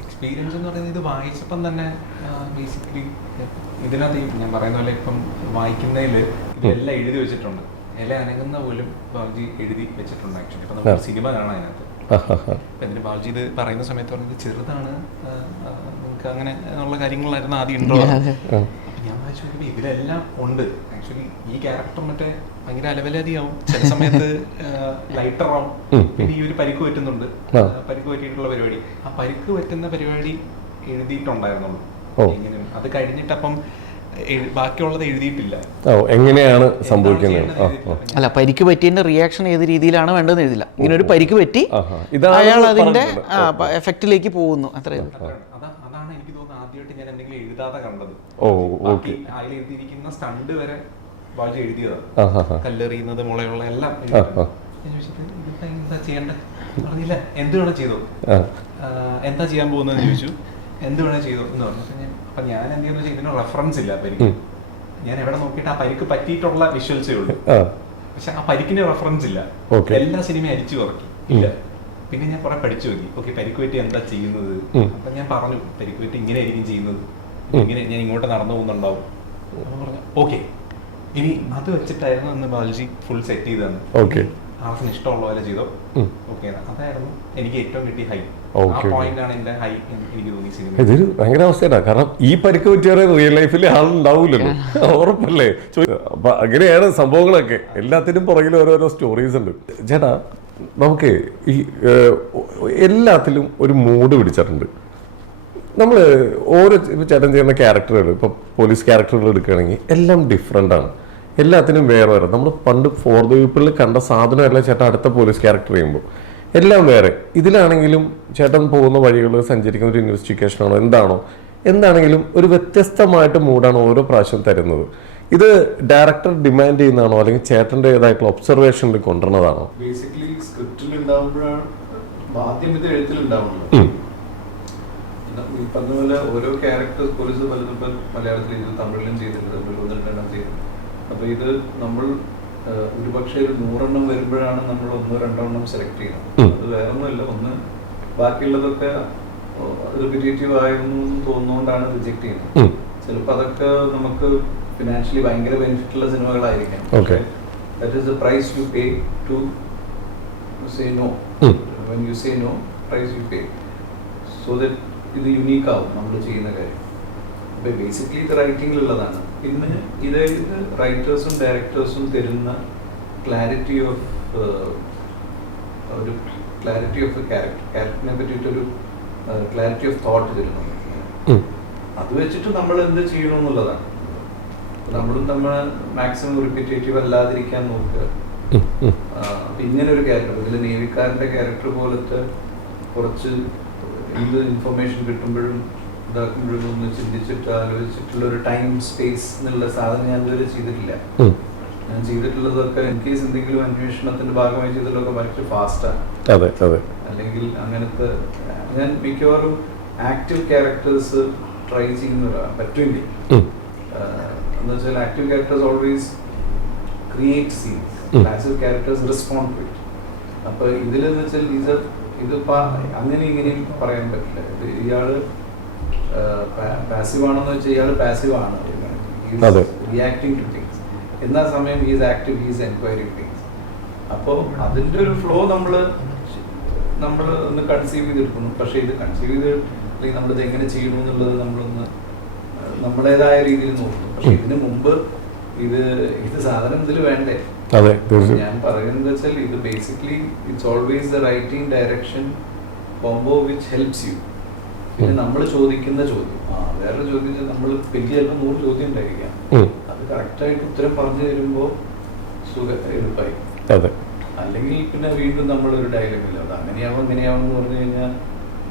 എക്സ്പീരിയൻസ് എന്ന് പറയുന്നത് ഇത് വായിച്ചപ്പം തന്നെ ബേസിക്കലി ഇതിനകത്ത് ഞാൻ പറയുന്ന പോലെ ഇപ്പം വായിക്കുന്നതിൽ ഇതെല്ലാം എഴുതി വെച്ചിട്ടുണ്ട്. ഇല അനങ്ങുന്ന പോലും ബാബുജി എഴുതി വെച്ചിട്ടുണ്ട്. ആക്ച്വലി ഇപ്പം നമുക്ക് സിനിമ കാണാം അതിനകത്ത്. അപ്പം എന്നിട്ട് ബാബുജി ഇത് പറയുന്ന സമയത്ത് പറഞ്ഞത് ചെറുതാണ്, നിങ്ങൾക്ക് അങ്ങനെ ഉള്ള കാര്യങ്ങളായിരുന്നു ആദ്യം ഇൻട്രോ. അപ്പം ഞാൻ വായിച്ചു നോക്കുമ്പോൾ ഇതിലെല്ലാം ഉണ്ട്. ആക്ച്വലി ഈ ക്യാരക്ടർ മറ്റേ ഭയങ്കര അലവലാതിയാവും, ചില സമയത്ത് ലൈറ്റർ ആവും. പിന്നെ ഈ ഒരു പരിക്ക് പറ്റുന്നുണ്ട്, പരിക്ക് പറ്റിയിട്ടുള്ള പരിപാടി, ആ പരിക്ക് പറ്റുന്ന പരിപാടി എഴുതിയിട്ടുണ്ടായിരുന്നുള്ളൂ. ഇങ്ങനെ അത് കഴിഞ്ഞിട്ട് അപ്പം ബാക്കിയുള്ളത് എഴുതിയിട്ടില്ല. എങ്ങനെയാണ് സംഭവിക്കുന്നത്? അല്ല, പരിക്ക് പറ്റിയതിന്റെ റിയാക്ഷൻ ഏത് രീതിയിലാണ് വേണ്ടതെന്ന് എഴുതില്ല. ഇങ്ങനെ ഒരു പരിക്ക് പറ്റി അയാൾ അതിന്റെ എഫക്റ്റിലേക്ക് പോകുന്നു, അത്രയും. അതാണ് എനിക്ക് തോന്നുന്നത് ആദ്യമായിട്ട് ഞാൻ എന്തെങ്കിലും എഴുതാതെ കണ്ടത്. അതിൽ എഴുതിയിരിക്കുന്ന സ്റ്റണ്ട് വരെ ബാജി എഴുതിയതാണ്. കല്ലെറിയുന്നത്, മുളയുള്ള എല്ലാം ഞാൻ ചോദിച്ചിട്ട് ഇതിപ്പോ എന്താ ചെയ്യണ്ടേ പറഞ്ഞില്ല. എന്ത് വേണം ചെയ്തോ, എന്താ ചെയ്യാൻ പോകുന്നതെന്ന് ചോദിച്ചു. എന്ത് വേണേ ചെയ്തോ എന്ന് പറഞ്ഞു. അപ്പൊ ഞാൻ എന്ത് ചെയ്യുന്ന വെച്ചാൽ ഇതിന് റെഫറൻസ് ഇല്ല പരിക്ക്. ഞാൻ എവിടെ നോക്കിയിട്ട് ആ പരിക്ക് പറ്റിയിട്ടുള്ള വിഷ്വൽസേ ഉള്ളൂ, പക്ഷെ ആ പരിക്കിന് റെഫറൻസ് ഇല്ല. എല്ലാ സിനിമയും അരിച്ചു കുറക്കി ഇല്ല. പിന്നെ ഞാൻ കുറെ പഠിച്ചു നോക്കി, ഓക്കെ പരിക്ക് പറ്റി എന്താ ചെയ്യുന്നത്. അപ്പൊ ഞാൻ പറഞ്ഞു പരിക്ക് പറ്റി ഇങ്ങനെ ആയിരിക്കും ചെയ്യുന്നത്, ഇങ്ങനെ ഞാൻ ഇങ്ങോട്ട് നടന്നു പോകുന്നുണ്ടാവും. അപ്പൊ പറഞ്ഞു ഓക്കെ, ഇനി അത് വെച്ചിട്ടായിരുന്നു അന്ന് ബാൽജി ഫുൾ സെറ്റ് ചെയ്തതാണ്. ആർക്കും ഇഷ്ടമുള്ള പോലെ ചെയ്തോ. ഓക്കെ, അതായിരുന്നു എനിക്ക് ഏറ്റവും കിട്ടിയ ഹൈ. ആ പോയിന്റ് ആണ് എന്റെ ഹൈ എനിക്ക് തോന്നി സിനിമ. ഇതൊരു ഭയങ്കര അവസ്ഥയാണ്, കാരണം ഈ പരിക്ക് പറ്റിയ റിയൽ ലൈഫിൽ ആളുണ്ടാവില്ലല്ലോ, ഉറപ്പല്ലേ? അപ്പൊ അങ്ങനെയാണ് സംഭവങ്ങളൊക്കെ. എല്ലാത്തിനും പുറകിൽ ഓരോരോ സ്റ്റോറീസ് ഉണ്ട്. ചേട്ടാ, നമുക്ക് ഈ എല്ലാത്തിലും ഒരു മൂഡ് പിടിച്ചിട്ടുണ്ട്. നമ്മൾ ഓരോ ചേട്ടൻ ചെയ്യുന്ന ക്യാരക്ടറുകൾ, ഇപ്പോൾ പോലീസ് ക്യാരക്ടറുകൾ എടുക്കുകയാണെങ്കിൽ എല്ലാം ഡിഫറെൻ്റ് ആണ്, എല്ലാത്തിനും വേറെ വേറെ. നമ്മൾ പണ്ട് ഫോർ ദ പീപ്പിളിൽ കണ്ട സാധനമല്ല ചേട്ടൻ അടുത്ത പോലീസ് ക്യാരക്ടർ ചെയ്യുമ്പോൾ എല്ലാം വേറെ. ഇതിലാണെങ്കിലും ചേട്ടൻ പോകുന്ന വഴികൾ, സഞ്ചരിക്കുന്ന ഒരു ഇൻവെസ്റ്റിഗേഷനാണോ എന്താണെങ്കിലും ഒരു വ്യത്യസ്തമായിട്ട് മൂഡാണ് ഓരോ പ്രാവശ്യം തരുന്നത്. ഇത് ഡയറക്ടർ ഡിമാൻഡ് ചെയ്യുന്നതാണോ, അല്ലെങ്കിൽ ചേട്ടൻ്റെതായിട്ടുള്ള ഒബ്സർവേഷനിൽ കൊണ്ടുവരുന്നതാണോ? ബേസിക്കലി സ്ക്രിപ്റ്റിൽ ഉണ്ടാവുമ്പോഴാണ് ആദ്യം ഇത് എഴുത്തിലുണ്ടാവുന്നത്. ഈ പറഞ്ഞ ഓരോ ക്യാരക്ടേഴ്സ് പോലീസ് പലതും ഇപ്പം മലയാളത്തിൽ ചെയ്തു, തമിഴിലും ചെയ്തിട്ടുണ്ട്, തമിഴിൽ 1-2 ചെയ്തു. അപ്പൊ ഇത് നമ്മൾ ഒരുപക്ഷെ ഒരു 100 വരുമ്പോഴാണ് നമ്മൾ 1-2 സെലക്ട് ചെയ്യുന്നത്. അത് വേറെ ഒന്നുമില്ല, ഒന്ന് ബാക്കിയുള്ളതൊക്കെ റിപ്പീറ്റേറ്റീവ് ആയിരുന്നു തോന്നുന്നോണ്ടാണ് റിജക്ട് ചെയ്യുന്നത്. ചിലപ്പോൾ അതൊക്കെ നമുക്ക് ഫിനാൻഷ്യലി ഭയങ്കര ബെനിഫിറ്റ് ഉള്ള സിനിമകളായിരിക്കാം. That is the price you pay to say no. When you say no, price you pay, so that ഇത് യുണീക്ക് ആവും നമ്മൾ ചെയ്യുന്ന കാര്യം. അപ്പോൾ ബേസിക്കലി ഇത് റൈറ്റിങ്ങിലുള്ളതാണ്. പിന്നെ ഇത് റൈറ്റേഴ്സും ഡയറക്ടേഴ്സും തരുന്ന ക്ലാരിറ്റി ഓഫ് ഒരു ക്ലാരിറ്റി ഓഫ് ക്യാരക്ടറിനെ പറ്റിയിട്ടൊരു ക്ലാരിറ്റി ഓഫ് തോട്ട് തരുന്നുണ്ട്. അത് വെച്ചിട്ട് നമ്മൾ എന്ത് ചെയ്യണമെന്നുള്ളതാണ്. നമ്മൾ മാക്സിമം റിപ്പീറ്റേറ്റീവ് അല്ലാതിരിക്കാൻ നോക്കുക. ഇങ്ങനെ ഒരു ക്യാരക്ടർ, ഇതിൽ നേവിക്കാരൻ്റെ ക്യാരക്ടർ പോലത്തെ കുറച്ച് എന്ത് ഇൻഫർമേഷൻ കിട്ടുമ്പോഴും ഇതാക്കുമ്പോഴും ഒന്ന് ചിന്തിച്ചിട്ട് ആലോചിച്ചിട്ടുള്ള ഒരു ടൈം സ്പേസ് എന്നുള്ള സാധനം ഞാൻ ഇതുവരെ ചെയ്തിട്ടില്ല. ഞാൻ ചെയ്തിട്ടുള്ളതൊക്കെ ഇൻ കേസ് എന്തെങ്കിലും അന്വേഷണത്തിന്റെ ഭാഗമായി ചെയ്തിട്ടുള്ളതൊക്കെ ഭയങ്കര ഫാസ്റ്റാണ്. അല്ലെങ്കിൽ അങ്ങനത്തെ ഞാൻ മിക്കവാറും ആക്റ്റീവ് ക്യാരക്ടേഴ്സ് ട്രൈ ചെയ്യുന്നവരാണ് പറ്റുമെങ്കിൽ. എന്ന് വെച്ചാൽ active characters always create scenes, passive characters respond to it. അപ്പൊ ഇതിലെന്ന് വെച്ചാൽ ഇതിപ്പോ അങ്ങനെ ഇങ്ങനെയും പറയാൻ പറ്റില്ല. ഇത് ഇയാള് പാസീവ് ആണെന്ന് വെച്ചാൽ ഇയാള് പാസീവ് ആണ്, റിയാക്ടിങ് ടു തിങ്സ്. എന്നാ സമയം is active, is enquiring things. അപ്പോൾ അതിന്റെ ഒരു ഫ്ലോ നമ്മൾ ഒന്ന് കൺസീവ് ചെയ്തെടുക്കുന്നു. പക്ഷെ ഇത് കൺസീവ് ചെയ്ത് അല്ലെങ്കിൽ നമ്മളിത് എങ്ങനെ ചെയ്യണം എന്നുള്ളത് നമ്മളൊന്ന് നമ്മുടേതായ രീതിയിൽ നോക്കുന്നു. പക്ഷെ ഇതിനു മുമ്പ് ഇത് സാധനം ഇതിൽ വേണ്ടേ? ഞാൻ പറയുന്നത് വെച്ചാൽ ഇത് basically it's always the writing direction combo which helps you. പിന്നെ നമ്മൾ ചോദിക്കുന്ന ചോദ്യം, വേറെ ചോദ്യം നമ്മൾ വലിയ ചിലപ്പോൾ 100 ചോദ്യം ഉണ്ടായിരിക്കാം, അത് കറക്റ്റായിട്ട് ഉത്തരം പറഞ്ഞു തരുമ്പോൾ എളുപ്പമായി. അല്ലെങ്കിൽ പിന്നെ വീണ്ടും നമ്മളൊരു ഡയലോഗില്ല, അത് അങ്ങനെയാവും ഇങ്ങനെയാവും എന്ന് പറഞ്ഞു കഴിഞ്ഞാൽ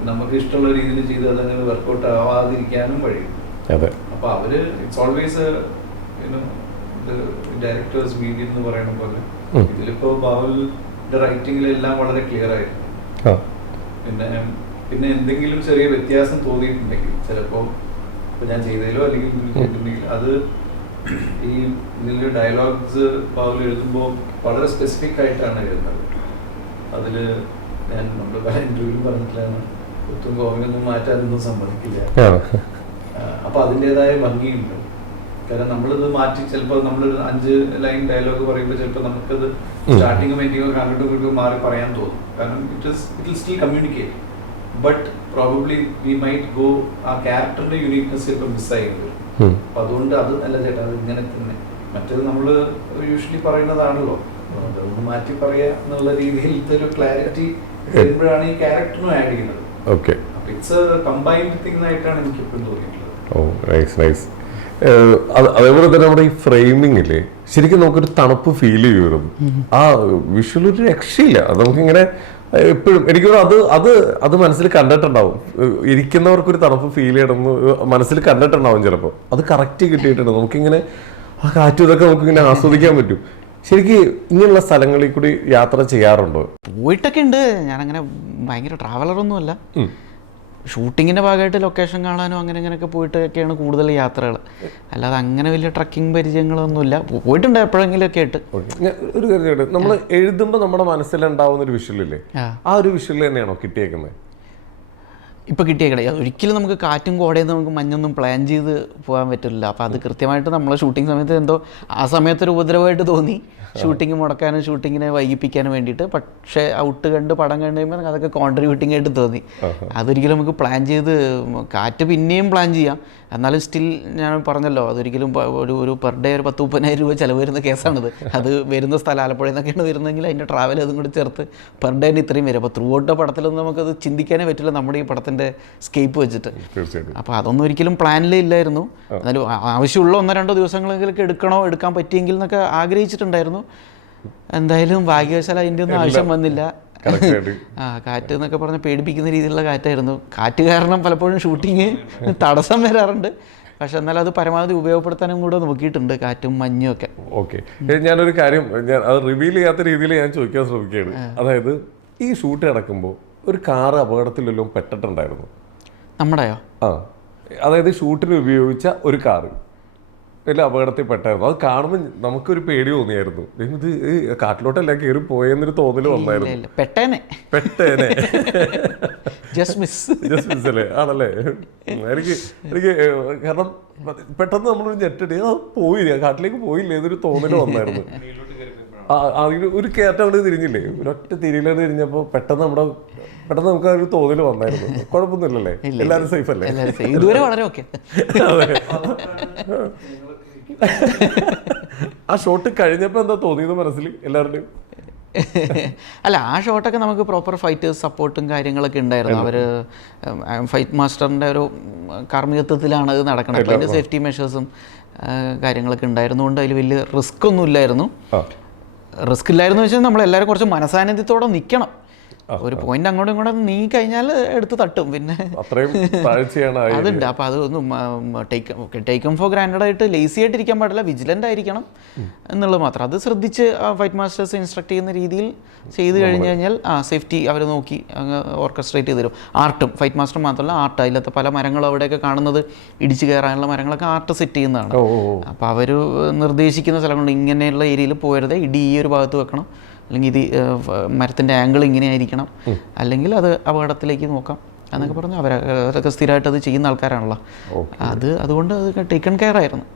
നമുക്ക് ഇഷ്ടമുള്ള രീതിയിൽ ചെയ്ത് അതങ്ങനെ വർക്കൗട്ട് ആവാതിരിക്കാനും വഴിയും. അപ്പൊ അവര് ഇറ്റ്സ് ഓൾവേസ് ഡയറക്ടേഴ്സ് മീഡിയം എന്ന് പറയുന്ന പോലെ ഇതിലിപ്പോ ബാഹുലിന്റെ റൈറ്റിംഗിലെല്ലാം വളരെ ക്ലിയർ ആയിരുന്നു. പിന്നെ എന്തെങ്കിലും ചെറിയ വ്യത്യാസം തോന്നിയിട്ടുണ്ടെങ്കിൽ ചിലപ്പോ ഇപ്പൊ ഞാൻ ചെയ്തതിലോ അല്ലെങ്കിൽ ചെയ്തിട്ടുണ്ടെങ്കിൽ അത് ഈ ഇതിന്റെ ഡയലോഗ്സ് ബാഹുൽ എഴുതുമ്പോൾ വളരെ സ്പെസിഫിക് ആയിട്ടാണ് എഴുതുന്നത്. അതില് ഞാൻ നമ്മുടെ പല ഇന്റർവ്യൂവിലും പറഞ്ഞിട്ടില്ലാണ് ഒത്തും കോവിനൊന്നും മാറ്റാനൊന്നും സമ്മതിക്കില്ല. അപ്പൊ അതിൻ്റെതായ ഭംഗിയുണ്ട്. കാരണം നമ്മളിത് മാറ്റി ചിലപ്പോൾ നമ്മളൊരു 5 ലൈൻ ഡയലോഗ് പറയുമ്പോൾ ചിലപ്പോൾ നമുക്കത് സ്റ്റാർട്ടിങ്ങും എൻഡിങ്ങും അങ്ങോട്ടും ഇങ്ങോട്ടും മാറി പറയാൻ തോന്നും. കാരണം it will still communicate, but probably we might go ആ ക്യാരക്ടറിന്റെ യുണീക്നെസ് ചിലപ്പോൾ മിസ്സായിട്ട് വരും. അപ്പൊ അതുകൊണ്ട് അത് അല്ല ചേട്ടാ, അത് ഇങ്ങനെ തന്നെ. മറ്റേത് നമ്മൾ യൂഷ്വലി പറയുന്നതാണല്ലോ, അതൊന്ന് മാറ്റി പറയാ എന്നുള്ള രീതിയിലത്തെ ഒരു ക്ലാരിറ്റി വരുമ്പോഴാണ് ഈ ക്യാരക്ടറിനും ആഡ് ചെയ്യുന്നത്. അപ്പൊ ഇറ്റ്സ് എ കമ്പൈൻഡ് തിങ് ആയിട്ടാണ് എനിക്ക് എപ്പോഴും തോന്നിയിട്ടുള്ളത്. അതേപോലെ തന്നെ നമ്മുടെ ഈ ഫ്രെയിമിങ്ങില് ശരിക്കും നമുക്കൊരു തണുപ്പ് ഫീൽ ചെയ്യും. ആ വിഷ്വൽ ഒരു രക്ഷയില്ല. അത് നമുക്കിങ്ങനെ എപ്പോഴും എനിക്കൊരു അത് മനസ്സിൽ കണ്ടിട്ടുണ്ടാവും. ഇരിക്കുന്നവർക്കൊരു തണുപ്പ് ഫീൽ ചെയ്യണമെന്ന് മനസ്സിൽ കണ്ടിട്ടുണ്ടാവും. ചിലപ്പോൾ അത് കറക്റ്റ് കിട്ടിയിട്ടുണ്ട്. നമുക്കിങ്ങനെ ആ കാറ്റും ഇതൊക്കെ നമുക്കിങ്ങനെ ആസ്വദിക്കാൻ പറ്റും. ശരിക്കും ഇങ്ങനെയുള്ള സ്ഥലങ്ങളിൽ കൂടി യാത്ര ചെയ്യാറുണ്ടോ? പോയിട്ടൊക്കെ ഉണ്ട്. ഞാനങ്ങനെ ഭയങ്കര ട്രാവലറൊന്നുമല്ല. ഷൂട്ടിങ്ങിൻ്റെ ഭാഗമായിട്ട് ലൊക്കേഷൻ കാണാനും അങ്ങനെ ഇങ്ങനെയൊക്കെ പോയിട്ടൊക്കെയാണ് കൂടുതൽ യാത്രകൾ. അല്ലാതെ അങ്ങനെ വലിയ ട്രക്കിംഗ് പരിചയങ്ങളൊന്നുമില്ല. പോയിട്ടുണ്ട് എപ്പോഴെങ്കിലുമൊക്കെ ആയിട്ട്. ഒരു കാര്യം, നമ്മൾ എഴുതുമ്പോൾ നമ്മുടെ മനസ്സിലുണ്ടാവുന്ന ഒരു വിഷ്വലില്ലേ, ആ ഒരു വിഷ്വൽ തന്നെയാണോ കിട്ടിയേക്കുന്നത്? ഇപ്പോൾ കിട്ടിയേക്കണേ ഒരിക്കലും നമുക്ക് കാറ്റും കോടയും നമുക്ക് മഞ്ഞൊന്നും പ്ലാൻ ചെയ്ത് പോകാൻ പറ്റില്ല. അപ്പോൾ അത് കൃത്യമായിട്ട് നമ്മളെ ഷൂട്ടിംഗ് സമയത്ത് എന്തോ ആ സമയത്തൊരു ഉപദ്രവമായിട്ട് തോന്നി ഷൂട്ടിങ് മുടക്കാനും ഷൂട്ടിങ്ങിനെ വൈകിപ്പിക്കാനും വേണ്ടിയിട്ട്. പക്ഷേ ഔട്ട് കണ്ട് പടം കണ്ടു കഴിയുമ്പോൾ അതൊക്കെ കോൺട്രിബ്യൂട്ടിംഗ് ആയിട്ട് തോന്നി. അതൊരിക്കലും നമുക്ക് പ്ലാൻ ചെയ്ത്, കാറ്റ് പിന്നെയും പ്ലാൻ ചെയ്യാം, എന്നാലും സ്റ്റിൽ ഞാൻ പറഞ്ഞല്ലോ അതൊരിക്കലും ഒരു പെർ ഡേ ഒരു 10-30,000 രൂപ ചിലവ് വരുന്ന കേസാണിത്. അത് വരുന്ന സ്ഥലം ആലപ്പുഴയിൽ നിന്നൊക്കെയാണ് വരുന്നതെങ്കിൽ അതിൻ്റെ ട്രാവൽ അതും കൂടി ചേർത്ത് പെർ ഡേന് ഇത്രയും വരും. അപ്പോൾ ത്രൂ ഔട്ട് പടത്തിലൊന്നും നമുക്കത് ചിന്തിക്കാനേ പറ്റില്ല നമ്മുടെ ഈ പടത്തിൻ്റെ സ്കേപ്പ് വെച്ചിട്ട്. അപ്പോൾ അതൊന്നും ഒരിക്കലും പ്ലാനിലേ ഇല്ലായിരുന്നു. എന്നാലും ആവശ്യമുള്ള 1-2 ദിവസങ്ങളെങ്കിലൊക്കെ എടുക്കാൻ പറ്റിയെങ്കിൽ എന്നൊക്കെ ആഗ്രഹിച്ചിട്ടുണ്ടായിരുന്നു. എന്തായാലും ഭാഗ്യവശാൽ അതിൻ്റെ ഒന്നും ആവശ്യം വന്നില്ല. കാറ്റ് എന്നൊക്കെ പറഞ്ഞ് പേടിപ്പിക്കുന്ന രീതിയിലുള്ള കാറ്റായിരുന്നു. കാറ്റ് കാരണം പലപ്പോഴും ഷൂട്ടിങ് തടസ്സം വരാറുണ്ട്. പക്ഷെ എന്നാലും അത് പരമാവധി ഉപയോഗപ്പെടുത്താനും കൂടെ നോക്കിയിട്ടുണ്ട്, കാറ്റും മഞ്ഞും ഒക്കെ. ഓക്കെ, ഞാനൊരു കാര്യം അത് റിവീൽ ചെയ്യാത്ത രീതിയിൽ ഞാൻ ചോദിക്കാൻ ശ്രമിക്കുകയാണ്. അതായത് ഈ ഷൂട്ട് നടക്കുമ്പോൾ ഒരു കാറ് അപകടത്തിലെല്ലാം പെട്ടിട്ടുണ്ടായിരുന്നു നമ്മുടെയോ? അതായത് ഷൂട്ടിന് ഉപയോഗിച്ച ഒരു കാറ് വലിയ അപകടത്തിൽ പെട്ടായിരുന്നു. അത് കാണുമ്പോൾ നമുക്കൊരു പേടി തോന്നിയായിരുന്നു. ഇത് കാട്ടിലോട്ടല്ല കയറി പോയെന്നൊരു തോന്നൽ വന്നായിരുന്നു. പെട്ടേനെ അല്ലേ ആണല്ലേ? എനിക്ക് കാരണം പെട്ടെന്ന് നമ്മളൊരു ഞെട്ടടി പോയില്ല, കാട്ടിലേക്ക് പോയില്ലേ എന്നൊരു തോന്നൽ വന്നായിരുന്നു. ഒരു കയറ്റം അവിടെ തിരിഞ്ഞില്ലേ, ഒരൊറ്റ തിരിയിലാണ് തിരിഞ്ഞപ്പോൾ പെട്ടെന്ന് നമുക്ക് ആ ഒരു തോന്നൽ വന്നായിരുന്നു. കുഴപ്പമൊന്നുമില്ലല്ലേ? എല്ലാവരും സേഫ് അല്ലേ? ഇതുവരെ വളരെ ഓക്കെ. ആ ഷോട്ട് കഴിഞ്ഞപ്പോൾ എന്താ തോന്നിയത് മനസ്സിൽ എല്ലാവരുടെയും? അല്ല, ആ ഷോട്ടൊക്കെ നമുക്ക് പ്രോപ്പർ ഫൈറ്റേഴ്സ് സപ്പോർട്ടും കാര്യങ്ങളൊക്കെ ഉണ്ടായിരുന്നു. അവർ ഫൈറ്റ് മാസ്റ്ററിൻ്റെ ഒരു കാർമ്മികത്വത്തിലാണ് അത് നടക്കുന്നത്. അപ്പോൾ അതിൻ്റെ സേഫ്റ്റി മെഷേഴ്സും കാര്യങ്ങളൊക്കെ ഉണ്ടായിരുന്നുകൊണ്ട് അതിൽ വലിയ റിസ്ക് ഒന്നും ഇല്ലായിരുന്നു. റിസ്ക് ഇല്ലായിരുന്നു വെച്ചാൽ നമ്മളെല്ലാവരും കുറച്ച് മനസാന്നിധ്യത്തോടെ നിൽക്കണം. ഒരു പോയിന്റ് അങ്ങോട്ടും ഇങ്ങോട്ടും നീങ്ങി കഴിഞ്ഞാൽ എടുത്ത് തട്ടും. പിന്നെ അതുണ്ട്. അപ്പോൾ അതൊന്നും ടേക്കൺ ഫോർ ഗ്രാൻഡഡ് ആയിട്ട് ലേസി ആയിട്ടിരിക്കാൻ പാടില്ല, വിജിലൻ്റ് ആയിരിക്കണം എന്നുള്ളത് മാത്രം. അത് ശ്രദ്ധിച്ച് ഫൈറ്റ് മാസ്റ്റേഴ്സ് ഇൻസ്ട്രക്ട് ചെയ്യുന്ന രീതിയിൽ ചെയ്ത് കഴിഞ്ഞ് കഴിഞ്ഞാൽ സേഫ്റ്റി അവർ നോക്കി ഓർക്കസ്ട്രേറ്റ് ചെയ്ത് തരും. ആർട്ടും ഫൈറ്റ് മാസ്റ്റർ മാത്രമല്ല, ആർട്ട് അതിലത്തെ പല മരങ്ങളും അവിടെയൊക്കെ കാണുന്നത് ഇടിച്ചു കയറാനുള്ള മരങ്ങളൊക്കെ ആർട്ട് സെറ്റ് ചെയ്യുന്നതാണ്. അപ്പോൾ അവർ നിർദ്ദേശിക്കുന്ന സ്ഥലങ്ങളുണ്ട്, ഇങ്ങനെയുള്ള ഏരിയയിൽ പോയരുത്, ഇടി ഈ ഒരു ഭാഗത്ത് വെക്കണം, അല്ലെങ്കിൽ ഇത് മരത്തിൻ്റെ ആംഗിൾ ഇങ്ങനെ ആയിരിക്കണം, അല്ലെങ്കിൽ അത് അപകടത്തിലേക്ക് നോക്കാം എന്നൊക്കെ പറഞ്ഞ് അവരൊക്കെ സ്ഥിരമായിട്ട് അത് ചെയ്യുന്ന ആൾക്കാരാണല്ലോ. അതുകൊണ്ട് അത് ടേക്കൺ കെയർ ആയിരുന്നു.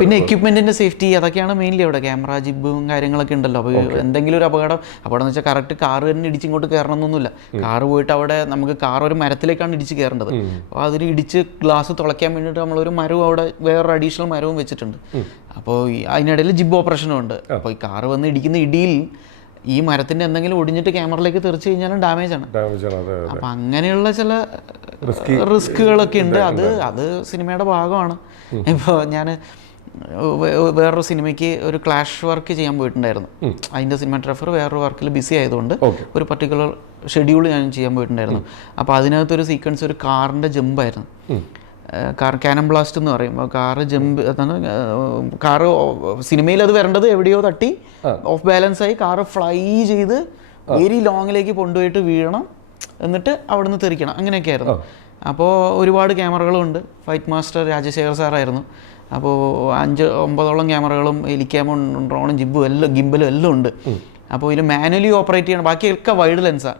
പിന്നെ എക്യുപ്മെന്റിന്റെ സേഫ്റ്റി അതൊക്കെയാണ് മെയിൻലി അവിടെ. ക്യാമറ ജിബും കാര്യങ്ങളൊക്കെ ഉണ്ടല്ലോ. അപ്പോൾ എന്തെങ്കിലും ഒരു അപകടം എന്ന് വെച്ചാൽ കറക്റ്റ് കാറ് തന്നെ ഇടിച്ചിങ്ങോട്ട് കയറണമെന്നൊന്നുമില്ല. കാറ് പോയിട്ട് അവിടെ നമുക്ക് കാർ ഒരു മരത്തിലേക്കാണ് ഇടിച്ച് കയറേണ്ടത്. അപ്പോൾ അതിന് ഇടിച്ച് ഗ്ലാസ് തുളയ്ക്കാൻ വേണ്ടിയിട്ട് നമ്മളൊരു മരവും അവിടെ വേറൊരു അഡീഷണൽ മരവും വെച്ചിട്ടുണ്ട്. അപ്പോൾ അതിനിടയിൽ ജിബ് ഓപ്പറേഷനും ഉണ്ട്. അപ്പോൾ ഈ കാറ് വന്ന് ഇടിക്കുന്ന ഇടിയിൽ ഈ മരത്തിൻ്റെ എന്തെങ്കിലും ഒടിഞ്ഞിട്ട് ക്യാമറയിലേക്ക് തെറിച്ച് കഴിഞ്ഞാലും ഡാമേജാണ്. അപ്പം അങ്ങനെയുള്ള ചില റിസ്കുകളൊക്കെ ഉണ്ട്. അത് സിനിമയുടെ ഭാഗമാണ്. ഇപ്പോൾ ഞാൻ വേറൊരു സിനിമയ്ക്ക് ഒരു ക്ലാഷ് വർക്ക് ചെയ്യാൻ പോയിട്ടുണ്ടായിരുന്നു. അതിൻ്റെ സിനിമാറ്റോഗ്രാഫർ വേറൊരു വർക്കിൽ ബിസി ആയതുകൊണ്ട് ഒരു പർട്ടിക്കുലർ ഷെഡ്യൂൾ ഞാൻ ചെയ്യാൻ പോയിട്ടുണ്ടായിരുന്നു. അപ്പോൾ അതിനകത്തൊരു സീക്വൻസ് ഒരു കാറിൻ്റെ ജമ്പായിരുന്നു. കാനം ബ്ലാസ്റ്റ് എന്ന് പറയും. കാറ് ജമ്പ് അതാണ്. കാറ് സിനിമയിൽ അത് വരേണ്ടത് എവിടെയോ തട്ടി ഓഫ് ബാലൻസ് ആയി കാറ് ഫ്ലൈ ചെയ്ത് വെരി ലോങ്ങിലേക്ക് കൊണ്ടുപോയിട്ട് വീഴണം, എന്നിട്ട് അവിടുന്ന് തെറിക്കണം, അങ്ങനെയൊക്കെയായിരുന്നു. അപ്പോൾ ഒരുപാട് ക്യാമറകളുണ്ട്. ഫൈറ്റ് മാസ്റ്റർ രാജശേഖർ സാറായിരുന്നു. അപ്പോൾ 5-9 ക്യാമറകളും ഹെലിക്യാമും ഡ്രോണും ഗിംബലും എല്ലാം ഉണ്ട്. അപ്പോൾ ഇതിൽ മാനുവലി ഓപ്പറേറ്റ് ചെയ്യണം, ബാക്കിയൊക്കെ വൈഡ് ലെൻസാണ്.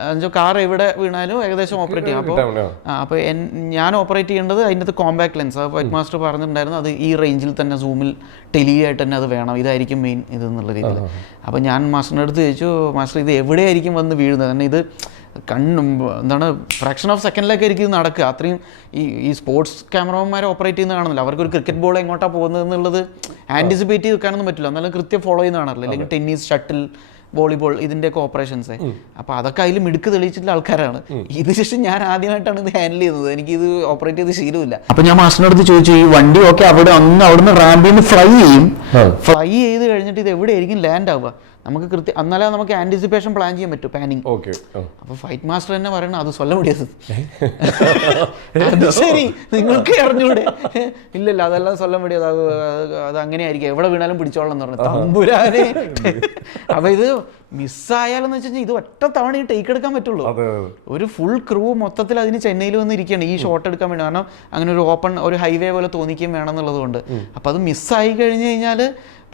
എന്നുവെച്ചാൽ കാർ എവിടെ വീണാലും ഏകദേശം ഓപ്പറേറ്റ് ചെയ്യാം. അപ്പോൾ ഞാൻ ഓപ്പറേറ്റ് ചെയ്യേണ്ടത് അതിൻ്റെ അകത്ത് കോമ്പാക്ട് ലെൻസ്. ഫൈറ്റ് മാസ്റ്റർ പറഞ്ഞിട്ടുണ്ടായിരുന്നു അത് ഈ റേഞ്ചിൽ തന്നെ സൂമിൽ ടെലിയായിട്ട് തന്നെ അത് വേണം, ഇതായിരിക്കും മെയിൻ ഇത് എന്നുള്ള രീതിയിൽ. അപ്പോൾ ഞാൻ മാസ്റ്ററിൻ്റെ അടുത്ത് ചോദിച്ചു, മാസ്റ്റർ ഇത് എവിടെയായിരിക്കും വന്ന് വീഴുന്നത്? കാരണം ഇത് എന്താണ് ഫ്രാക്ഷൻ ഓഫ് സെക്കൻഡിലൊക്കെ ആയിരിക്കും ഇത് നടക്കുക. അത്രയും ഈ സ്പോർട്സ് ക്യാമറമാരെ ഓപ്പറേറ്റ് ചെയ്യുന്ന കാണുന്നില്ല. അവർക്കൊരു ക്രിക്കറ്റ് ബോൾ എങ്ങോട്ടാണ് പോകുന്നത് എന്നുള്ളത് ആൻറ്റിസിപ്പേറ്റ് ചെയ്ത് വെക്കാനൊന്നും പറ്റില്ല. എന്നാലും കൃത്യം ഫോളോ ചെയ്യുന്ന കാണാറില്ല. അല്ലെങ്കിൽ ടെന്നീസ്, ഷട്ടിൽ, വോളിബോൾ, ഇതിൻ്റെയൊക്കെ ഓപ്പറേഷൻസ്. അപ്പോൾ അതൊക്കെ അതിൽ മിടുക്ക് തെളിയിച്ചിട്ടുള്ള ആൾക്കാരാണ്. ഇത് ശേഷം ഞാൻ ആദ്യമായിട്ടാണ് ഇത് ഹാൻഡിൽ ചെയ്യുന്നത്. എനിക്കിത് ഓപ്പറേറ്റ് ചെയ്ത് ശീലമില്ല. അപ്പോൾ ഞാൻ മാസ്റ്ററിൻ്റെ അടുത്ത് ചോദിച്ചു, ഈ വണ്ടി ഒക്കെ അവിടുന്ന് റാമ്പിൽ നിന്ന് ഫ്ലൈ ചെയ്യും. ഫ്ലൈ ചെയ്ത് കഴിഞ്ഞിട്ട് ഇത് എവിടെയായിരിക്കും ലാൻഡ് ആവുക? നമുക്ക് കൃത്യം എന്നാലേ നമുക്ക് ആൻറ്റിസിപ്പേഷൻ പ്ലാൻ ചെയ്യാൻ പറ്റും, പാനിങ്. അപ്പോൾ ഫൈറ്റ് മാസ്റ്റർ തന്നെ പറയണം അത് സ്വല്ലം മുടിയത്. അത് ശരി, നിങ്ങൾക്ക് അറിഞ്ഞൂടെ? ഇല്ലല്ല, അതെല്ലാം സ്വല്ലം മുടിയത്, അത് അങ്ങനെ ആയിരിക്കും, എവിടെ വീണാലും പിടിച്ചോളാം എന്ന് പറഞ്ഞു. തമ്പുരാനെ. അപ്പോൾ ഇത് മിസ്സായാലെന്ന് വെച്ച് കഴിഞ്ഞാൽ ഇത് ഒറ്റ തവണ ഈ ടേക്ക് എടുക്കാൻ പറ്റുള്ളൂ. ഒരു ഫുൾ ക്രൂ മൊത്തത്തിൽ അതിന് ചെന്നൈയിൽ വന്ന് ഇരിക്കുകയാണ് ഈ ഷോട്ട് എടുക്കാൻ വേണ്ടി. കാരണം അങ്ങനെ ഒരു ഓപ്പൺ ഒരു ഹൈവേ പോലെ തോന്നിക്കുകയും വേണം എന്നുള്ളത് കൊണ്ട്. അപ്പോൾ അത് മിസ്സായി കഴിഞ്ഞ് കഴിഞ്ഞാൽ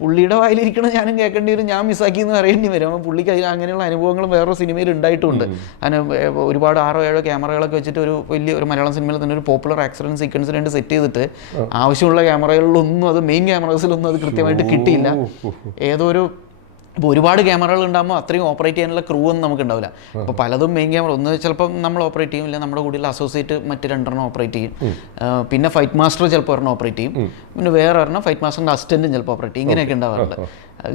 പുള്ളിയുടെ വായിലിരിക്കണം ഞാനും കേൾക്കേണ്ടി വരും, ഞാൻ മിസ്സാക്കി എന്ന് അറിയേണ്ടി വരും. അപ്പോൾ പുള്ളിക്ക് അങ്ങനെയുള്ള അനുഭവങ്ങളും വേറൊരു സിനിമയിൽ ഉണ്ടായിട്ടുണ്ട്. അതിന് ഒരുപാട് 6-7 ക്യാമറകളൊക്കെ വെച്ചിട്ട് ഒരു മലയാളം സിനിമയിൽ തന്നെ ഒരു പോപ്പുലർ ആക്സിഡൻറ്റ് സീക്വൻസിന് വേണ്ടി സെറ്റ് ചെയ്തിട്ട് ആവശ്യമുള്ള ക്യാമറകളിലൊന്നും അത് മെയിൻ ക്യാമറസിലൊന്നും അത് കൃത്യമായിട്ട് കിട്ടിയില്ല. ഇപ്പോൾ ഒരുപാട് ക്യാമറകൾ ഉണ്ടാകുമ്പോൾ അത്രയും ഓപ്പറേറ്റ് ചെയ്യാനുള്ള ക്രൂ ഒന്നും നമുക്ക് ഉണ്ടാവില്ല. അപ്പോൾ പലതും മെയിൻ ക്യാമറ ഒന്ന് ചിലപ്പോൾ നമ്മൾ ഓപ്പറേറ്റ് ചെയ്യും, ഇല്ല നമ്മുടെ കൂടെയുള്ള അസോസിയേറ്റ് മറ്റ് 2 ഓപ്പറേറ്റ് ചെയ്യും. പിന്നെ ഫൈറ്റ് മാസ്റ്റർ ചിലപ്പോൾ 1 ഓപ്പറേറ്റ് ചെയ്യും. പിന്നെ വേറെ ഫൈറ്റ് മാസ്റ്ററിൻ്റെ അസിസ്റ്റൻറ്റും ചിലപ്പോൾ ഓപ്പറേറ്റ് ചെയ്യും. ഇങ്ങനെയൊക്കെ ഉണ്ടാവാറുണ്ട്.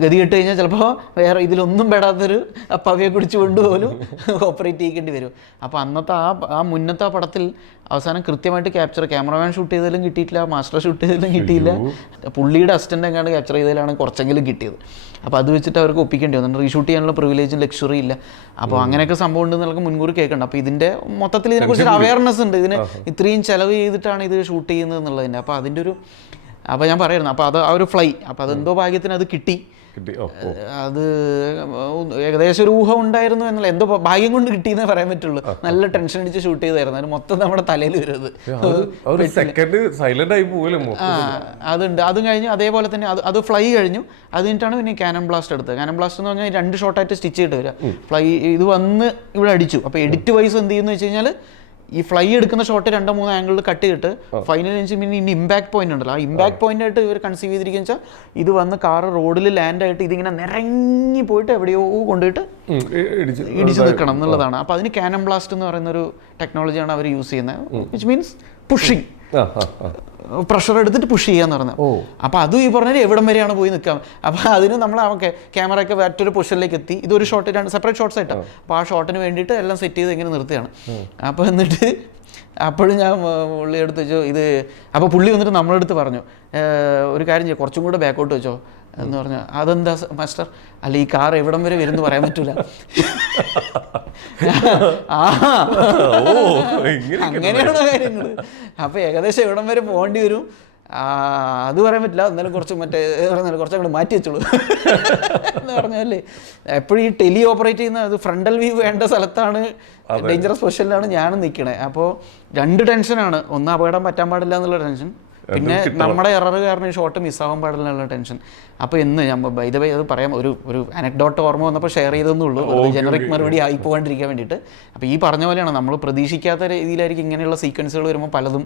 ഗതി കിട്ട് കഴിഞ്ഞാൽ ചിലപ്പോൾ വേറെ ഇതിലൊന്നും പെടാത്തൊരു പവയെ കുടിച്ചുകൊണ്ട് പോലും ഓപ്പറേറ്റ് ചെയ്യേണ്ടി വരും. അപ്പോൾ അന്നത്തെ മുന്നത്തെ പടത്തിൽ അവസാനം കൃത്യമായിട്ട് ക്യാമറമാൻ ഷൂട്ട് ചെയ്തതിലും കിട്ടിയിട്ടില്ല, മാസ്റ്റർ ഷൂട്ട് ചെയ്തതിലും കിട്ടിയില്ല, പുള്ളിയുടെ അസിസ്റ്റൻ്റ് എങ്ങാണ്ട് ക്യാപ്ചർ ചെയ്തതിലാണ് കുറച്ചെങ്കിലും കിട്ടിയത്. അപ്പോൾ അത് വെച്ചിട്ട് അവർക്ക് ഒപ്പിക്കേണ്ടി വന്നു. റീഷൂട്ട് ചെയ്യാനുള്ള പ്രിവിലേജും ലക്ഷറി ഇല്ല. അപ്പോൾ അങ്ങനെയൊക്കെ സംഭവം ഉണ്ടെന്ന് മുൻകൂർ കേൾക്കണ്ട. അപ്പോൾ ഇതിൻ്റെ മൊത്തത്തിൽ ഇതിനെക്കുറിച്ച് അവയർനെസ് ഉണ്ട്. ഇതിന് ഇത്രയും ചിലവ് ചെയ്തിട്ടാണ് ഇത് ഷൂട്ട് ചെയ്യുന്നത് എന്നുള്ളതിൻ്റെ. അപ്പോൾ അതിൻ്റെ അപ്പോൾ ഞാൻ പറയായിരുന്നു. അപ്പോൾ അത് ആ ഒരു ഫ്ലൈ, അപ്പോൾ അതെന്തോ ഭാഗ്യത്തിന് അത് കിട്ടി. അത് ഏകദേശം ഒരു ഊഹം ഉണ്ടായിരുന്നു എന്നല്ല, എന്തോ ഭാഗ്യം കൊണ്ട് കിട്ടിയെന്നേ പറയാൻ പറ്റുള്ളൂ. നല്ല ടെൻഷൻ അടിച്ച് ഷൂട്ട് ചെയ്തായിരുന്നു. അത് മൊത്തം നമ്മുടെ തലയിൽ വരുന്നത് അതുണ്ട്. അത് കഴിഞ്ഞ് അതേപോലെ തന്നെ അത് ഫ്ലൈ കഴിഞ്ഞു. അത് കഴിഞ്ഞിട്ടാണ് പിന്നെ കാനം ബ്ലാസ്റ്റ് എടുത്തത്. കാനം ബ്ലാസ്റ്റ് എന്ന് പറഞ്ഞാൽ 2 ഷോട്ടായിട്ട് സ്റ്റിച്ച് ചെയ്തിട്ട് വരിക. ഫ്ലൈ ഇത് വന്ന് ഇവിടെ അടിച്ചു. അപ്പോൾ എഡിറ്റ് വൈസ് എന്ത് ചെയ്യുന്നു വെച്ച് കഴിഞ്ഞാൽ ഈ ഫ്ലൈ എടുക്കുന്ന ഷോട്ട് 2-3 ആംഗിളിൽ കട്ട് ചെയ്തിട്ട് ഫൈനൽ പിന്നെ ഇനി ഇമ്പാക്ട് പോയിന്റ് ഉണ്ടല്ലോ, ആ ഇമ്പാക്ട് പോയിന്റ് ആയിട്ട് ഇവർ കൺസീവ് ചെയ്തിരിക്കുന്ന വെച്ചാൽ ഇത് വന്ന് കാറ് റോഡിൽ ലാൻഡ് ആയിട്ട് ഇതിങ്ങനെ നിറങ്ങി പോയിട്ട് എവിടെയോ കൊണ്ടുപോയിട്ട് ഇടിച്ച് നിൽക്കണം എന്നുള്ളതാണ്. അപ്പോൾ അതിന് കാനം ബ്ലാസ്റ്റ് എന്ന് പറയുന്ന ഒരു ടെക്നോളജിയാണ് അവർ യൂസ് ചെയ്യുന്നത്. വിച്ച് മീൻസ് പുഷിങ്, പ്രഷർ എടുത്തിട്ട് പുഷ് ചെയ്യാന്ന് പറഞ്ഞത്. അപ്പോൾ അതും ഈ പറഞ്ഞാൽ എവിടം വരെയാണ് പോയി നിൽക്കാം. അപ്പോൾ അതിന് നമ്മൾ ക്യാമറയൊക്കെ മറ്റൊരു പൊസിഷനിലേക്ക് എത്തി. ഇതൊരു ഷോട്ട് 2 സെപ്പറേറ്റ് ഷോട്ട്സ് ആയിട്ടാണ്. അപ്പോൾ ആ ഷോട്ടിന് വേണ്ടിയിട്ട് എല്ലാം സെറ്റ് ചെയ്ത് ഇങ്ങനെ നിർത്തുകയാണ്. അപ്പോൾ എന്നിട്ട് അപ്പോഴും ഞാൻ പുള്ളിയെടുത്ത് വെച്ചു ഇത്. അപ്പോൾ പുള്ളി വന്നിട്ട് നമ്മളെടുത്ത് പറഞ്ഞു, ഒരു കാര്യം ചെയ്യാം, കുറച്ചും കൂടെ ബാക്കോട്ട് വെച്ചോ എന്ന് പറഞ്ഞു. അതെന്താ മാസ്റ്റർ? അല്ല, ഈ കാർ എവിടം വരെ വരുമെന്ന് പറയാൻ പറ്റൂല. അങ്ങനെയാണോ കാര്യങ്ങൾ? അപ്പോൾ ഏകദേശം എവിടം വരെ പോകേണ്ടി വരും അത് പറയാൻ പറ്റില്ല. എന്നാലും കുറച്ചങ്ങോട്ട് മാറ്റി വെച്ചോളൂ എന്ന് പറഞ്ഞല്ലേ. എപ്പോഴും ഈ ടെലി ഓപ്പറേറ്റ് ചെയ്യുന്ന അത് ഫ്രണ്ടൽ വ്യൂ വേണ്ട സ്ഥലത്താണ്, ഡേഞ്ചറസ് പൊസിഷനിലാണ് ഞാൻ നിൽക്കണേ. അപ്പോൾ 2 ടെൻഷനാണ്. ഒന്ന് അപകടം പറ്റാൻ പാടില്ല എന്നുള്ള ടെൻഷൻ, പിന്നെ നമ്മുടെ എറർ കാരണം ഈ ഷോട്ട് മിസ്സാവാൻ പാടില്ല ടെൻഷൻ. അപ്പോൾ ഞാൻ അത് പറയാം, ഒരു അനക്ഡോട്ട് ഓർമ്മ വന്നപ്പോൾ ഷെയർ ചെയ്തെന്നുള്ളൂ, ജനറിക് മറുപടി ആയി പോകാണ്ടിരിക്കാൻ വേണ്ടിയിട്ട്. അപ്പോൾ ഈ പറഞ്ഞ പോലെയാണ്, നമ്മൾ പ്രതീക്ഷിക്കാത്ത രീതിയിലായിരിക്കും ഇങ്ങനെയുള്ള സീക്വൻസുകൾ വരുമ്പോൾ പലതും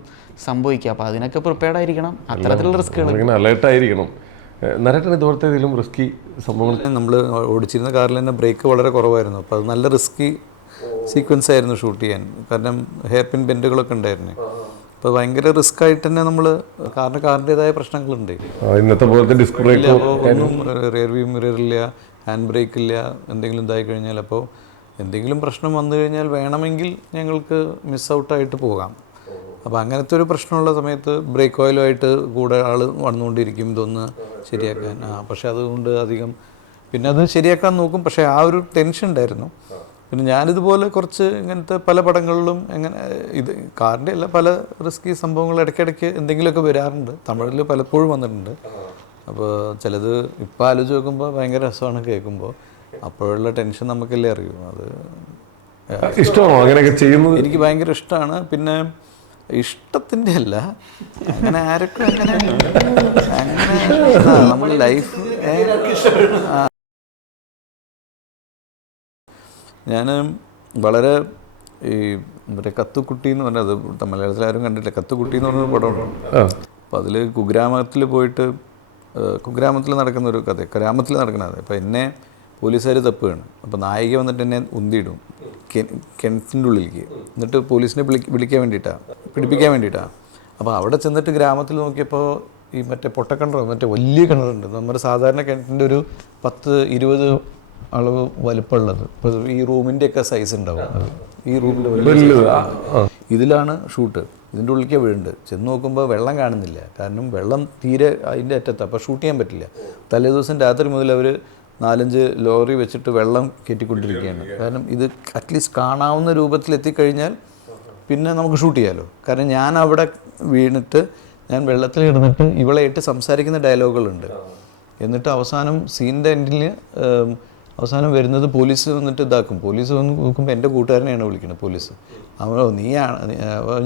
സംഭവിക്കുക. അപ്പോൾ അതിനൊക്കെ പ്രിപ്പയർഡ് ആയിരിക്കണം, അത്തരത്തിലുള്ള റിസ്ക്കുകൾ അലേർട്ടായിരിക്കണം. നരേട്ടൻ ഇതുപോലത്തെ ഏതെങ്കിലും റിസ്കി സംഭവങ്ങൾ? നമ്മൾ ഓടിച്ചിരുന്ന കാറിൽ തന്നെ ബ്രേക്ക് വളരെ കുറവായിരുന്നു. അപ്പോൾ അത് നല്ല റിസ്കി സീക്വൻസ് ആയിരുന്നു ഷൂട്ട് ചെയ്യാൻ. കാരണം ഹെയർ പിൻ ബെൻഡുകളൊക്കെ ഉണ്ടായിരുന്നു. അപ്പോൾ ഭയങ്കര റിസ്ക് ആയിട്ട് തന്നെ നമ്മൾ കാറിൻ്റെതായ പ്രശ്നങ്ങളുണ്ട്. ഇന്നത്തെ പോലത്തെ ഡിസ്ക് ബ്രേക്ക് ഒന്നും റിയർ വ്യൂ മിറർ ഇല്ല, ഹാൻഡ് ബ്രേക്ക് ഇല്ല. എന്തെങ്കിലും ഇതായി കഴിഞ്ഞാൽ, അപ്പോൾ എന്തെങ്കിലും പ്രശ്നം വന്നു കഴിഞ്ഞാൽ വേണമെങ്കിൽ ഞങ്ങൾക്ക് മിസ് ഔട്ടായിട്ട് പോകാം. അപ്പോൾ അങ്ങനത്തെ ഒരു പ്രശ്നമുള്ള സമയത്ത് ബ്രേക്ക് ഓയിലുമായിട്ട് കൂടെ ആൾ വന്നുകൊണ്ടിരിക്കും ഇതൊന്ന് ശരിയാക്കാൻ. പക്ഷെ അതുകൊണ്ട് അധികം പിന്നെ അത് ശരിയാക്കാൻ നോക്കും. പക്ഷേ ആ ഒരു ടെൻഷൻ ഉണ്ടായിരുന്നു. പിന്നെ ഞാനിതുപോലെ കുറച്ച് ഇങ്ങനത്തെ പല പടങ്ങളിലും എങ്ങനെ ഇത് കാറിൻ്റെ അല്ല പല റിസ്കി സംഭവങ്ങൾ ഇടയ്ക്കിടയ്ക്ക് എന്തെങ്കിലുമൊക്കെ വരാറുണ്ട്. തമിഴിൽ പലപ്പോഴും വന്നിട്ടുണ്ട്. അപ്പോൾ ചിലത് ഇപ്പോൾ ആലോചിച്ച് നോക്കുമ്പോൾ ഭയങ്കര രസമാണ് കേൾക്കുമ്പോൾ. അപ്പോഴുള്ള ടെൻഷൻ നമുക്കല്ലേ അറിയൂ. അത് ഇഷ്ടമാണോ അങ്ങനെയൊക്കെ ചെയ്യുന്നത്? എനിക്ക് ഭയങ്കര ഇഷ്ടമാണ്. പിന്നെ ഇഷ്ടത്തിൻ്റെ അല്ല, അങ്ങനെ ആരൊക്കെ അങ്ങനെ നമ്മൾ ലൈഫ് ഞാൻ വളരെ ഈ മറ്റേ കത്തുക്കുട്ടി എന്ന് പറഞ്ഞത് മലയാളത്തിൽ ആരും കണ്ടിട്ടില്ല. കത്തുക്കുട്ടി എന്ന് പറഞ്ഞൊരു പടമുണ്ട്. അപ്പോൾ അതിൽ കുഗ്രാമത്തിൽ പോയിട്ട് കുഗ്രാമത്തിൽ നടക്കുന്ന ഒരു കഥ, ഗ്രാമത്തിൽ നടക്കുന്ന കഥ. അപ്പോൾ എന്നെ പോലീസുകാർ തപ്പുകയാണ്. അപ്പോൾ നായിക വന്നിട്ട് എന്നെ ഉന്തിയിടും കിണറ്റിൻ്റെ ഉള്ളിലേക്ക്. എന്നിട്ട് പോലീസിനെ വിളിക്കാൻ വേണ്ടിയിട്ടാണ്, പിടിപ്പിക്കാൻ വേണ്ടിയിട്ടാണ്. അപ്പോൾ അവിടെ ചെന്നിട്ട് ഗ്രാമത്തിൽ നോക്കിയപ്പോൾ ഈ മറ്റേ പൊട്ടക്കിണറോ മറ്റേ വലിയ കിണറുണ്ട്. നമ്മുടെ സാധാരണ കിണറ്റിൻ്റെ ഒരു 10-20 അളവ് വലുപ്പമുള്ളത്. ഇപ്പോൾ ഈ റൂമിൻ്റെയൊക്കെ സൈസ് ഉണ്ടാവും. ഈ റൂമിൻ്റെ ഇതിലാണ് ഷൂട്ട്. ഇതിൻ്റെ ഉള്ളിലേക്ക് വീഴുണ്ട്. ചെന്ന് നോക്കുമ്പോൾ വെള്ളം കാണുന്നില്ല. കാരണം വെള്ളം തീരെ അതിൻ്റെ അറ്റത്ത്. അപ്പോൾ ഷൂട്ട് ചെയ്യാൻ പറ്റില്ല. തലേ ദിവസം രാത്രി മുതൽ അവർ 4-5 ലോറി വെച്ചിട്ട് വെള്ളം കയറ്റിക്കൊണ്ടിരിക്കുകയാണ്. കാരണം ഇത് അറ്റ്ലീസ്റ്റ് കാണാവുന്ന രൂപത്തിൽ എത്തിക്കഴിഞ്ഞാൽ പിന്നെ നമുക്ക് ഷൂട്ട് ചെയ്യാമല്ലോ. കാരണം ഞാൻ അവിടെ വീണിട്ട് ഞാൻ വെള്ളത്തിൽ കിടന്നിട്ട് ഇവളായിട്ട് സംസാരിക്കുന്ന ഡയലോഗുകളുണ്ട്. എന്നിട്ട് അവസാനം സീനിൻ്റെ എൻഡിൽ അവസാനം വരുന്നത് പോലീസ് വന്നിട്ട് ഇതാക്കും. പോലീസ് വന്ന് നോക്കുമ്പോൾ എൻ്റെ കൂട്ടുകാരനെയാണ് വിളിക്കുന്നത് പോലീസ്. അവനോ നീയാണ്,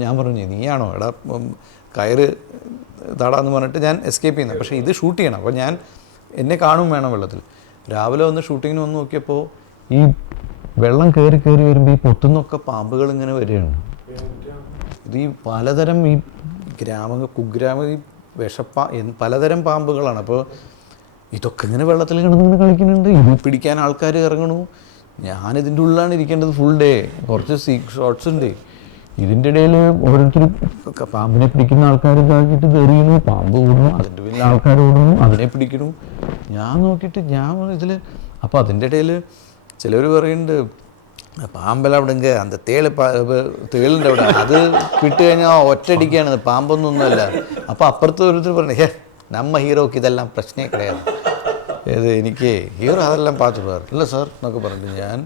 ഞാൻ പറഞ്ഞു നീയാണോ എടാ കയറ് തടാന്ന് പറഞ്ഞിട്ട് ഞാൻ എസ്കേപ്പ് ചെയ്യുന്നത്. പക്ഷേ ഇത് ഷൂട്ട് ചെയ്യണം. അപ്പോൾ ഞാൻ എന്നെ കാണും വേണം വെള്ളത്തിൽ. രാവിലെ വന്ന് ഷൂട്ടിങ്ങിന് വന്ന് നോക്കിയപ്പോൾ ഈ വെള്ളം കയറി വരുമ്പോൾ ഈ പൊത്തുന്നൊക്കെ പാമ്പുകൾ ഇങ്ങനെ വരികയാണ്. ഇത് ഈ പലതരം ഈ കുഗ്രാമ ഈ പലതരം പാമ്പുകളാണ്. അപ്പോൾ ഇതൊക്കെ ഇങ്ങനെ വെള്ളത്തിൽ കിടന്നിങ്ങനെ കളിക്കുന്നുണ്ട്. ഇത് പിടിക്കാൻ ആൾക്കാർ ഇറങ്ങണു. ഞാനിതിൻ്റെ ഉള്ളിലാണ് ഇരിക്കേണ്ടത് ഫുൾ ഡേ. കുറച്ച് ഷോർട്സ് ഉണ്ട്. ഇതിൻ്റെ ഇടയിൽ ഓരോരുത്തർ പാമ്പിനെ പിടിക്കുന്ന ആൾക്കാർ ഇതാക്കിയിട്ട് തെറിയണു, പാമ്പ് ഓടുന്നു, അതിൻ്റെ പിന്നിൽ ആൾക്കാർ ഓടുന്നു, അതിനെ പിടിക്കണു. ഞാൻ നോക്കിയിട്ട് ഞാൻ ഇതിൽ അപ്പോൾ അതിൻ്റെ ഇടയിൽ ചിലർ പറയുന്നുണ്ട് പാമ്പെല്ലാം അവിടെ എങ്കിൽ അന്ത തേളുണ്ട് അവിടെ, അത് വിട്ട് കഴിഞ്ഞാൽ ഒറ്റയടിക്കാണ്, പാമ്പൊന്നൊന്നുമല്ല. അപ്പോൾ അപ്പുറത്ത് ഓരോരുത്തർ പറഞ്ഞു നമ്മ ഹീറോക്ക് ഇതെല്ലാം പ്രശ്നമേ കിടயாது. ഏത് എനിക്ക് ഹീറോ അതെല്ലാം പാത്തുപോകാറ് ഇല്ല സാർ എന്നൊക്കെ പറഞ്ഞിട്ട് ഞാൻ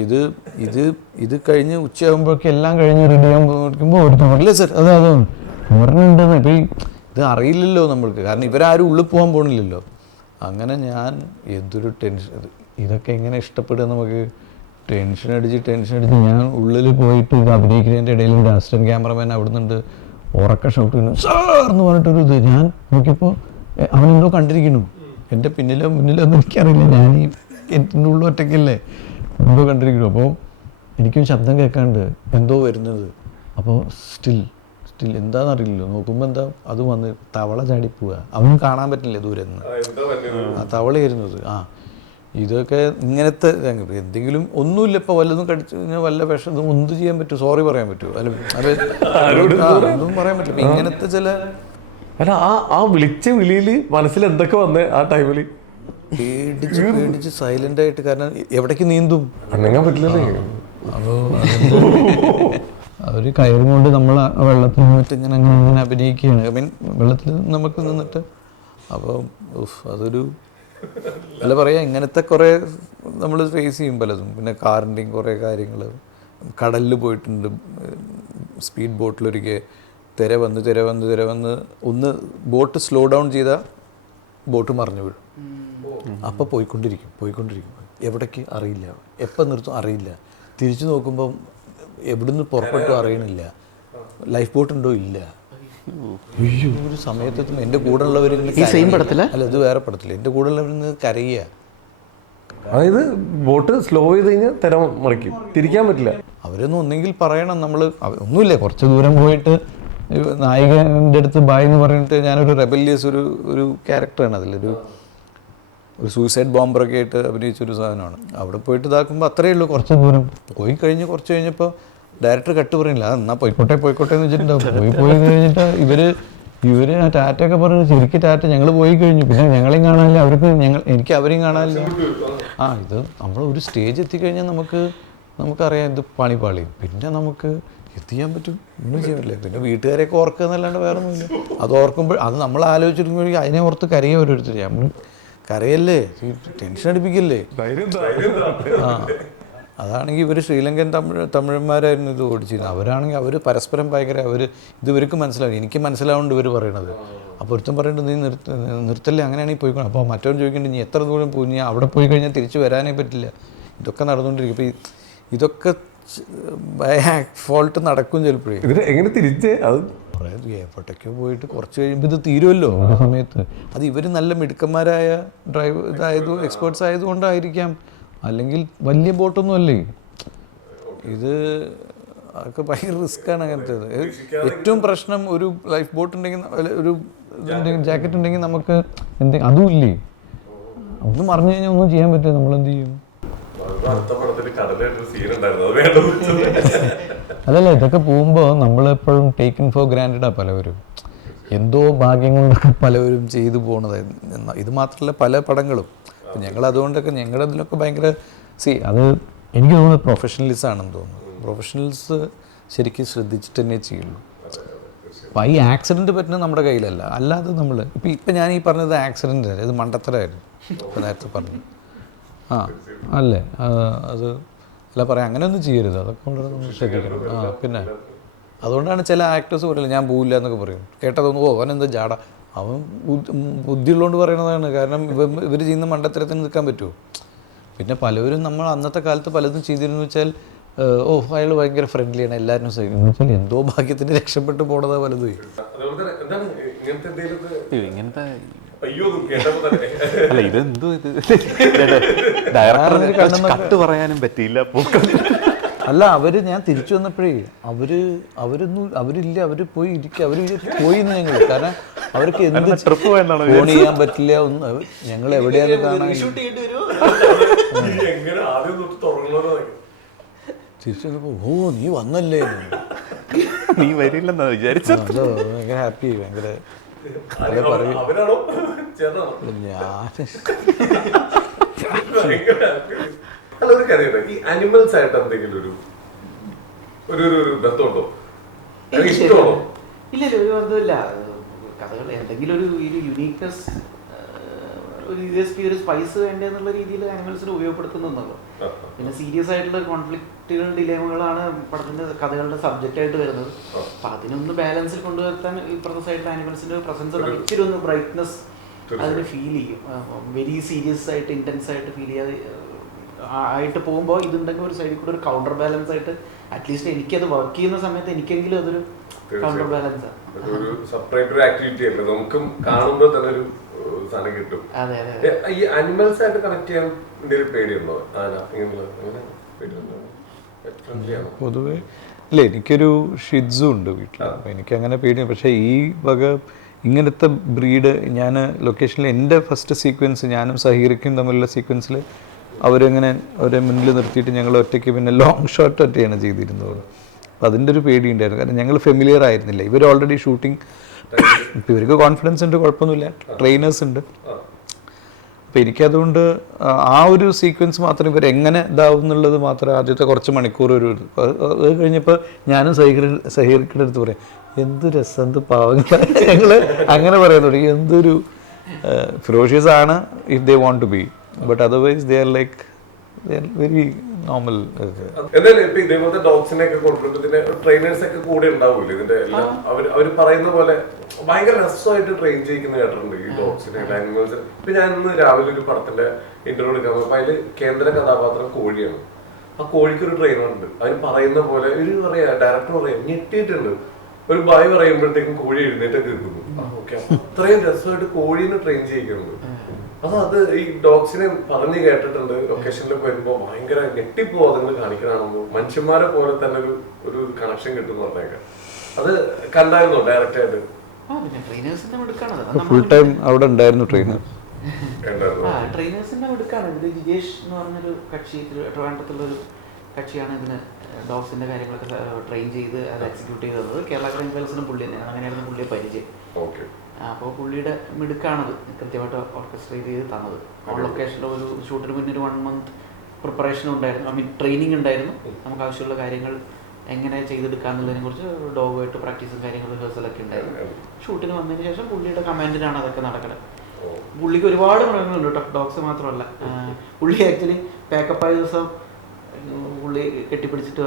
ഇത് കഴിഞ്ഞ് ഉച്ചയാകുമ്പോഴൊക്കെ എല്ലാം കഴിഞ്ഞ് റെഡി ആകുമ്പോൾ ഒരു ഇല്ല സാർ അതാണ് പറഞ്ഞിട്ടുണ്ടെന്ന്. ഇപ്പോൾ ഇത് അറിയില്ലല്ലോ നമ്മൾക്ക്, കാരണം ഇവരാരും ഉള്ളിൽ പോകാൻ പോകണില്ലല്ലോ. അങ്ങനെ ഞാൻ എന്തൊരു ടെൻഷൻ, ഇതൊക്കെ എങ്ങനെ ഇഷ്ടപ്പെടുക നമുക്ക്. ടെൻഷൻ അടിച്ച് ഞാൻ ഉള്ളിൽ പോയിട്ട് ഇത് അഭിനയിക്കുന്നതിൻ്റെ ഇടയിൽ ഒരു അസിസ്റ്റൻറ്റ് ക്യാമറമാൻ അവിടെ നിന്നുണ്ട് ഉറക്ക ഷൗട്ട് ചെയ്യുന്നു സാർ എന്ന് പറഞ്ഞിട്ടൊരു ഇത്. ഞാൻ നോക്കിയപ്പോൾ അവനെന്തോ കണ്ടിരിക്കുന്നു എൻ്റെ പിന്നിലോ മുന്നിലോ എനിക്കറിയില്ല. ഞാൻ ഈ എൻ്റെ ഉള്ളിൽ ഒറ്റയ്ക്കല്ലേ എന്തോ കണ്ടിരിക്കുന്നു. അപ്പോൾ എനിക്കും ശബ്ദം കേൾക്കാണ്ട് എന്തോ വരുന്നത്. അപ്പോൾ സ്റ്റിൽ എന്താണെന്നറിയില്ലല്ലോ. നോക്കുമ്പോൾ എന്താ അത് വന്ന് തവള ചാടിപ്പോവുക. അവനും കാണാൻ പറ്റില്ല ദൂരെ നിന്ന് ആ തവള വരുന്നത്. ഇതൊക്കെ ഇങ്ങനത്തെ എന്തെങ്കിലും ഒന്നുമില്ല. ഇപ്പോൾ വല്ലതും കടിച്ചു കഴിഞ്ഞാൽ വല്ല വിഷം ഒന്നും ചെയ്യാൻ പറ്റുമോ, സോറി പറയാൻ പറ്റുമോ, ഒന്നും പറയാൻ പറ്റില്ല. ഇങ്ങനത്തെ ചില അല്ല ആ വിളിച്ച വിളിയിൽ മനസ്സിൽ എന്തൊക്കെ വന്നേ ആ ടൈമിൽ? പേടിച്ച് സൈലന്റ് ആയിട്ട്. കാരണം എവിടേക്ക് നീന്തും അനങ്ങാൻ പറ്റില്ലല്ലേ. അപ്പോൾ അവർ കയറും കൊണ്ട് നമ്മൾ വെള്ളത്തിൽ നിന്നിട്ട് ഇങ്ങനെ അഭിനയിക്കുകയാണ്. ഐ മീൻ വെള്ളത്തിൽ നമുക്ക് നിന്നിട്ട്. അപ്പോൾ അതൊരു അല്ല പറയാ, ഇങ്ങനത്തെ കുറേ നമ്മൾ ഫേസ് ചെയ്യും പലതും. പിന്നെ കാറിൻ്റെയും കുറേ കാര്യങ്ങൾ. കടലിൽ പോയിട്ടുണ്ട് സ്പീഡ് ബോട്ടിലൊരിക്കൽ. തിര വന്ന് ഒന്ന് ബോട്ട് സ്ലോ ഡൗൺ ചെയ്താൽ ബോട്ട് മറിഞ്ഞു വീഴും. അപ്പോൾ പോയിക്കൊണ്ടിരിക്കും എവിടേക്ക് അറിയില്ല, എപ്പോൾ നിർത്തും അറിയില്ല. തിരിച്ചു നോക്കുമ്പം എവിടുന്ന് പുറപ്പെട്ടു അറിയണില്ല, ലൈഫ് ബോട്ട് ഉണ്ടോ ഇല്ല. ഒരു സമയത്തും എൻ്റെ കൂടെ ഉള്ളവർ അല്ല ഇത് വേറെ പടത്തില്ല, എൻ്റെ കൂടെ ഉള്ളവരിന്ന് കരയുക. അതായത് ബോട്ട് സ്ലോ ചെയ്ത് കഴിഞ്ഞാൽ തിര മറിക്കും, തിരിക്കാൻ പറ്റില്ല. അവരൊന്നും ഒന്നെങ്കിൽ പറയണം, നമ്മൾ ഒന്നുമില്ല കുറച്ച് ദൂരം പോയിട്ട് നായികൻ്റെ അടുത്ത് ബായ് എന്ന് പറഞ്ഞിട്ട് ഞാനൊരു റെബല്യസ് ഒരു ക്യാരക്ടറാണ് അതിലൊരു സൂയിസൈഡ് ബോംബറൊക്കെ ആയിട്ട് അഭിനയിച്ചൊരു സാധനമാണ്. അവിടെ പോയിട്ട് ഇതാക്കുമ്പോൾ അത്രയേ ഉള്ളൂ. കുറച്ച് ദൂരം കുറച്ച് കഴിഞ്ഞപ്പോൾ ഡയറക്ടർ കട്ട് പറയില്ല, എന്നാൽ പോയിക്കോട്ടെ എന്ന് വെച്ചിട്ടുണ്ടാവും. പോയി കഴിഞ്ഞിട്ട് ഇവർ ആ ടാറ്റയൊക്കെ പറഞ്ഞു ശരിക്കും ടാറ്റ ഞങ്ങൾ പോയി കഴിഞ്ഞു. പിന്നെ ഞങ്ങളെയും കാണാനില്ല, എനിക്ക് അവരെയും കാണാനില്ല. ഇത് നമ്മൾ ഒരു സ്റ്റേജ് എത്തിക്കഴിഞ്ഞാൽ നമുക്കറിയാം ഇത് പാളി. പിന്നെ നമുക്ക് എന്ത് ചെയ്യാൻ പറ്റും? ഒന്നും ചെയ്യാൻ പറ്റില്ല. പിന്നെ വീട്ടുകാരെയൊക്കെ ഓർക്കുക എന്നല്ലാണ്ട് വേറെ ഒന്നുമില്ല. അത് ഓർക്കുമ്പോൾ അത് നമ്മൾ ആലോചിച്ചിരിക്കുമ്പോഴേക്കും അതിനെ ഓർത്ത് കരയെ ഓരോരുത്തർ. നമ്മൾ കരയല്ലേ, ടെൻഷൻ അടിപ്പിക്കല്ലേ. ആ അതാണെങ്കിൽ ഇവർ ശ്രീലങ്കൻ തമിഴന്മാരായിരുന്നു ഇത് ഓടിച്ചിരുന്നത്. അവരാണെങ്കിൽ അവർ പരസ്പരം ഭയങ്കര ഇത് ഇവർക്ക് മനസ്സിലാവും, എനിക്ക് മനസ്സിലാവുന്നുണ്ട് ഇവർ പറയണത്. അപ്പോൾ ഒരുത്തം പറയേണ്ടത് നീ നിർത്തല്ലേ, അങ്ങനെയാണെങ്കിൽ പോയിക്കണം. അപ്പോൾ മറ്റവൻ ചോദിക്കേണ്ടത് നീ എത്ര ദൂരം പോയി, നീ അവിടെ പോയി കഴിഞ്ഞാൽ തിരിച്ച് വരാനേ പറ്റില്ല. ഇതൊക്കെ നടന്നുകൊണ്ടിരിക്കും. അപ്പോൾ ഇതൊക്കെ ബൈ ഫോൾട്ട് നടക്കും ചിലപ്പോഴേ. ഇതിന് എങ്ങനെ തിരിച്ച് അത് കുറേ എയർപോർട്ടൊക്കെ പോയിട്ട് കുറച്ച് കഴിയുമ്പോൾ ഇത് തീരുമല്ലോ ആ സമയത്ത്. അത് ഇവർ നല്ല മിടുക്കന്മാരായ എക്സ്പേർട്സ് ആയതുകൊണ്ടായിരിക്കാം. അല്ലെങ്കിൽ വലിയ ബോട്ടൊന്നും അല്ലേ ഇത്. അതൊക്കെ ഭയങ്കര റിസ്ക്കാണ് അങ്ങനത്തേത്. ഏറ്റവും പ്രശ്നം ഒരു ലൈഫ് ബോട്ട് ഉണ്ടെങ്കിൽ, ഒരു ഇതുണ്ടെങ്കിൽ, ജാക്കറ്റ് ഉണ്ടെങ്കിൽ നമുക്ക് അതും ഇല്ലേ. ഒന്നും പറഞ്ഞു കഴിഞ്ഞാൽ ഒന്നും ചെയ്യാൻ പറ്റില്ല. നമ്മളെന്ത് ചെയ്യും? അതല്ല, ഇതൊക്കെ പോകുമ്പോൾ നമ്മളെപ്പോഴും ടേക്കൺ ഫോർ ഗ്രാൻഡഡാ പലവരും. എന്തോ ഭാഗ്യം കൊണ്ടൊക്കെ പലവരും ചെയ്തു പോണതായിരുന്നു. ഇത് മാത്രമല്ല പല പടങ്ങളും. അപ്പം ഞങ്ങൾ അതുകൊണ്ടൊക്കെ ഞങ്ങളുടെ അതിലൊക്കെ ഭയങ്കര അത് എനിക്ക് തോന്നുന്നത് പ്രൊഫഷണലിസം ആണെന്ന് തോന്നുന്നു. പ്രൊഫഷണൽസ് ശരിക്കും ശ്രദ്ധിച്ചിട്ട് തന്നെ ചെയ്യുള്ളൂ. അപ്പം ഈ ആക്സിഡൻറ്റ് പറ്റുന്നത് നമ്മുടെ കയ്യിലല്ല. അല്ലാതെ നമ്മൾ ഇപ്പം ഞാൻ ഈ പറഞ്ഞത് ആക്സിഡൻ്റ് അല്ല, ഇത് മണ്ടത്തരമായിരുന്നു. ഇപ്പം നേരത്തെ പറഞ്ഞു അല്ലേ, അത് അല്ല പറയാം, അങ്ങനെയൊന്നും ചെയ്യരുത്. അതൊക്കെ വളരെ നമ്മൾ ശ്രദ്ധിക്കണം. പിന്നെ അതുകൊണ്ടാണ് ചില ആക്ടേഴ്സ് പറയില്ല ഞാൻ പോവില്ല എന്നൊക്കെ പറയും. കേട്ടതൊന്നും അവനെന്താ ജാട, അവൻ ബുദ്ധിയുള്ളതുകൊണ്ട് പറയണതാണ്. കാരണം ഇവർ ചെയ്യുന്ന മണ്ടത്തരത്തിന് നിൽക്കാൻ പറ്റുമോ? പിന്നെ പലവരും നമ്മൾ അന്നത്തെ കാലത്ത് പലതും ചെയ്തിരുന്നു വെച്ചാൽ അയാൾ ഭയങ്കര ഫ്രണ്ട്ലിയാണ്, എല്ലാവരും എന്ന് വെച്ചാൽ എന്തോ ഭാഗ്യത്തിന് രക്ഷപ്പെട്ടു പോണതാ പലതും. ഇങ്ങനത്തെ അല്ല ഇതെന്തോ ഇത് ഡയറക്ടർ കട്ട് പറയാനും പറ്റിയില്ല. അല്ല ഞാൻ തിരിച്ചു വന്നപ്പോഴേ അവരില്ല, അവര് പോയി ഇരിക്കുക, അവര് പോയിന്ന് ഞങ്ങൾ. കാരണം അവർക്ക് എന്ത് ട്രിപ്പ് വേണ്ടാണോ ഫോൺ ചെയ്യാൻ പറ്റില്ല, ഒന്നും. ഞങ്ങൾ എവിടെയാണ് കാണാൻ തിരിച്ചു വന്നപ്പോ നീ വന്നല്ലേ, നീ വരില്ലെന്നാ വിചാരിച്ചത്. ഭയങ്കര ഹാപ്പി, ഭയങ്കര ഈ അനിമൽസ് ആയിട്ട് എന്തെങ്കിലും ഒരു ബന്ധമുണ്ടോ? ഇഷ്ടമാണോ? ഇല്ലല്ലോ, ഒരു ബന്ധമില്ല. കഥകൾ എന്തെങ്കിലും ഒരു യുണീക്നെസ്, ഒരു യുഎസ്പി, ഒരു സ്പൈസ് വേണ്ടെന്നുള്ള രീതിയിൽ ആനിമൽസിനെ ഉപയോഗപ്പെടുത്തുന്നുണ്ടല്ലോ. പിന്നെ സീരിയസ് ആയിട്ടുള്ള കോൺഫ്ലിക്റ്റുകൾ, ഡിലേമകളാണ് പടത്തിന്റെ കഥകളുടെ സബ്ജക്റ്റ് ആയിട്ട് വരുന്നത്. അപ്പൊ അതിനൊന്ന് ബാലൻസിൽ കൊണ്ടുവരുത്താൻ ഇപ്പുറത്തെ സൈഡിൽ ആനിമൽസിന്റെ പ്രസൻസ് ഇച്ചിരി ഒന്ന് ബ്രൈറ്റ്നസ് അതിന് ഫീൽ ചെയ്യും. വെരി സീരിയസ് ആയിട്ട് ഇൻറ്റൻസ് ആയിട്ട് ഫീൽ ചെയ്യാതെ ആയിട്ട് പോകുമ്പോൾ ഇതുണ്ടെങ്കിൽ ഒരു സൈഡിൽ കൂടെ ഒരു കൗണ്ടർ ബാലൻസ് ആയിട്ട് അറ്റ്ലീസ്റ്റ് എനിക്കത് വർക്ക് ചെയ്യുന്ന സമയത്ത് എനിക്കെങ്കിലും അതൊരു കൗണ്ടർ ബാലൻസ് ആണ്. ആക്ടിവിറ്റി അല്ലേ, നമുക്കും കാണുമ്പോൾ തന്നെ ഒരു സാധനം കിട്ടും. ഈ അനിമൽസ് ആയിട്ട് കണക്ട് ചെയ്യാൻ എന്തെങ്കിലും പേടിയുണ്ടോ? പൊതുവേ ഇല്ല, എനിക്കൊരു ഷിറ്റ്സു ഉണ്ട് വീട്ടിൽ. എനിക്കങ്ങനെ പേടിയാണ്. പക്ഷേ ഈ വക ഇങ്ങനത്തെ ബ്രീഡ് ഞാൻ ലൊക്കേഷനിൽ എൻ്റെ ഫസ്റ്റ് സീക്വൻസ് ഞാനും സഹീറിക്കും തമ്മിലുള്ള സീക്വൻസിൽ അവരങ്ങനെ അവരെ മുന്നിൽ നിർത്തിയിട്ട് ഞങ്ങൾ ഒറ്റയ്ക്ക് പിന്നെ ലോങ് ഷോട്ട് ഒറ്റയാണ് ചെയ്തിരുന്നത്. അപ്പോൾ അതിൻ്റെ ഒരു പേടിയുണ്ടായിരുന്നു. കാരണം ഞങ്ങൾ ഫെമിലിയർ ആയിരുന്നില്ല. ഇവർ ഓൾറെഡി ഷൂട്ടിങ്, ഇപ്പോൾ ഇവർക്ക് കോൺഫിഡൻസ് ഉണ്ട്, കുഴപ്പമൊന്നുമില്ല, ട്രെയിനേഴ്സ് ഉണ്ട്. അപ്പോൾ എനിക്കതുകൊണ്ട് ആ ഒരു സീക്വൻസ് മാത്രം ഇവർ എങ്ങനെ ഇതാവും എന്നുള്ളത് മാത്രം ആദ്യത്തെ കുറച്ച് മണിക്കൂർ അത് കഴിഞ്ഞപ്പോൾ ഞാനും സഹീറിക്കിൻ്റെ അടുത്ത് പറയാം എന്ത് രസം, എന്ത് പാവങ്ങൾ, ഞങ്ങൾ അങ്ങനെ പറയാൻ തുടങ്ങി. എന്തൊരു ഫിറോഷ്യസ് ആണ് if they want to be, but otherwise they are like very normal. എന്തായാലും ഇപ്പൊ ഇതേപോലത്തെ ഡോഗ്സിനെ ഒക്കെ കൊണ്ടുവരുമ്പോൾ ട്രെയിനേഴ്സ് ഒക്കെ കൂടെ ഉണ്ടാവൂല്ലേ ഇതിന്റെ എല്ലാം? അവര് പറയുന്ന പോലെ ഭയങ്കര രസമായിട്ട് ട്രെയിൻ ചെയ്യിക്കുന്ന കേട്ടിട്ടുണ്ട് ഈ ഡോഗ്സിനെ, ആനിമൽസ്. ഇപ്പൊ ഞാൻ ഇന്ന് രാവിലെ ഒരു പടത്തിന്റെ ഇന്റർവ്യൂ എടുക്കാൻ പോയപ്പോ അതില് കേന്ദ്ര കഥാപാത്രം കോഴിയാണ്. ആ കോഴിക്ക് ഒരു ട്രെയിനറുണ്ട്. അതിന് പറയുന്ന പോലെ ഒരു ഡയറക്ടർ പറയാം ഞെട്ടിയിട്ടുണ്ട്. ഒരു ബായ് പറയുമ്പോഴത്തേക്കും കോഴി എഴുന്നേറ്റൊക്കെ നിൽക്കുന്നു. ഓക്കെ, അത്രയും രസമായിട്ട് കോഴീനെ ട്രെയിൻ ചെയ്യിക്കുന്നുണ്ട്. അത് ഈ ഡോഗ്സിനെ പറഞ്ഞു കേട്ടിട്ടുണ്ട്. ലൊക്കേഷനിലൊക്കെ വരുമ്പോ ഭയങ്കര ഞെട്ടിപ്പോ അതുങ്ങൾ കാണിക്കണമെന്ന്, മനുഷ്യന്മാരെ പോലെ തന്നെ ഒരു കണക്ഷൻ കിട്ടുമെന്ന് പറഞ്ഞേക്കാം. അത് കണ്ടായിരുന്നോ ഡയറക്റ്റ് ആയിട്ട്? ഫുൾ ടൈം അവിടെ ഉണ്ടായിരുന്നു ട്രെയിനർ. ട്രെയിനേഴ്സിന്റെ എടുക്കാണ്. ഇത് ജിജേഷ് എന്ന് പറഞ്ഞൊരു കക്ഷി, ട്രിവാൻഡ്രത്തുള്ളൊരു കക്ഷിയാണ് ഇതിന് ഡോഗ്സിന്റെ കാര്യങ്ങളൊക്കെ ട്രെയിൻ ചെയ്ത് അത് എക്സിക്യൂട്ട് ചെയ്ത് തന്നത്. കേരള ക്രൈം ഫയൽസിനും പുള്ളി തന്നെയാണ്. അങ്ങനെയായിരുന്നു പുള്ളിയെ പരിചയം. അപ്പോൾ പുള്ളിയുടെ മിടുക്കാണത് കൃത്യമായിട്ട് ഓർക്കസ്ട്രേറ്റ് ചെയ്ത് തന്നത്. ഓൺ ലൊക്കേഷനിൽ ഒരു ഷൂട്ടിന് മുന്നേ ഒരു 1 month പ്രിപ്പറേഷൻ ഉണ്ടായിരുന്നു, ഐ മീൻ ട്രെയിനിങ് ഉണ്ടായിരുന്നു. നമുക്ക് ആവശ്യമുള്ള കാര്യങ്ങൾ എങ്ങനെ ചെയ്തെടുക്കാന്നുള്ളതിനെ കുറിച്ച് ഡോഗുമായിട്ട് പ്രാക്ടീസും കാര്യങ്ങളും റിഹേഴ്സലൊക്കെ ഉണ്ടായിരുന്നു. ഷൂട്ടിന് വന്നതിന് ശേഷം പുള്ളിയുടെ കമാൻഡിലാണ് അതൊക്കെ നടക്കുന്നത്. പുള്ളിക്ക് ഒരുപാട് മൃഗങ്ങളുണ്ട് കേട്ടോ, ഡോഗ്സ് മാത്രമല്ല. പുള്ളി ആക്ച്വലി പാക്കപ്പായ ദിവസം പുള്ളി കെട്ടിപ്പിടിച്ചിട്ട്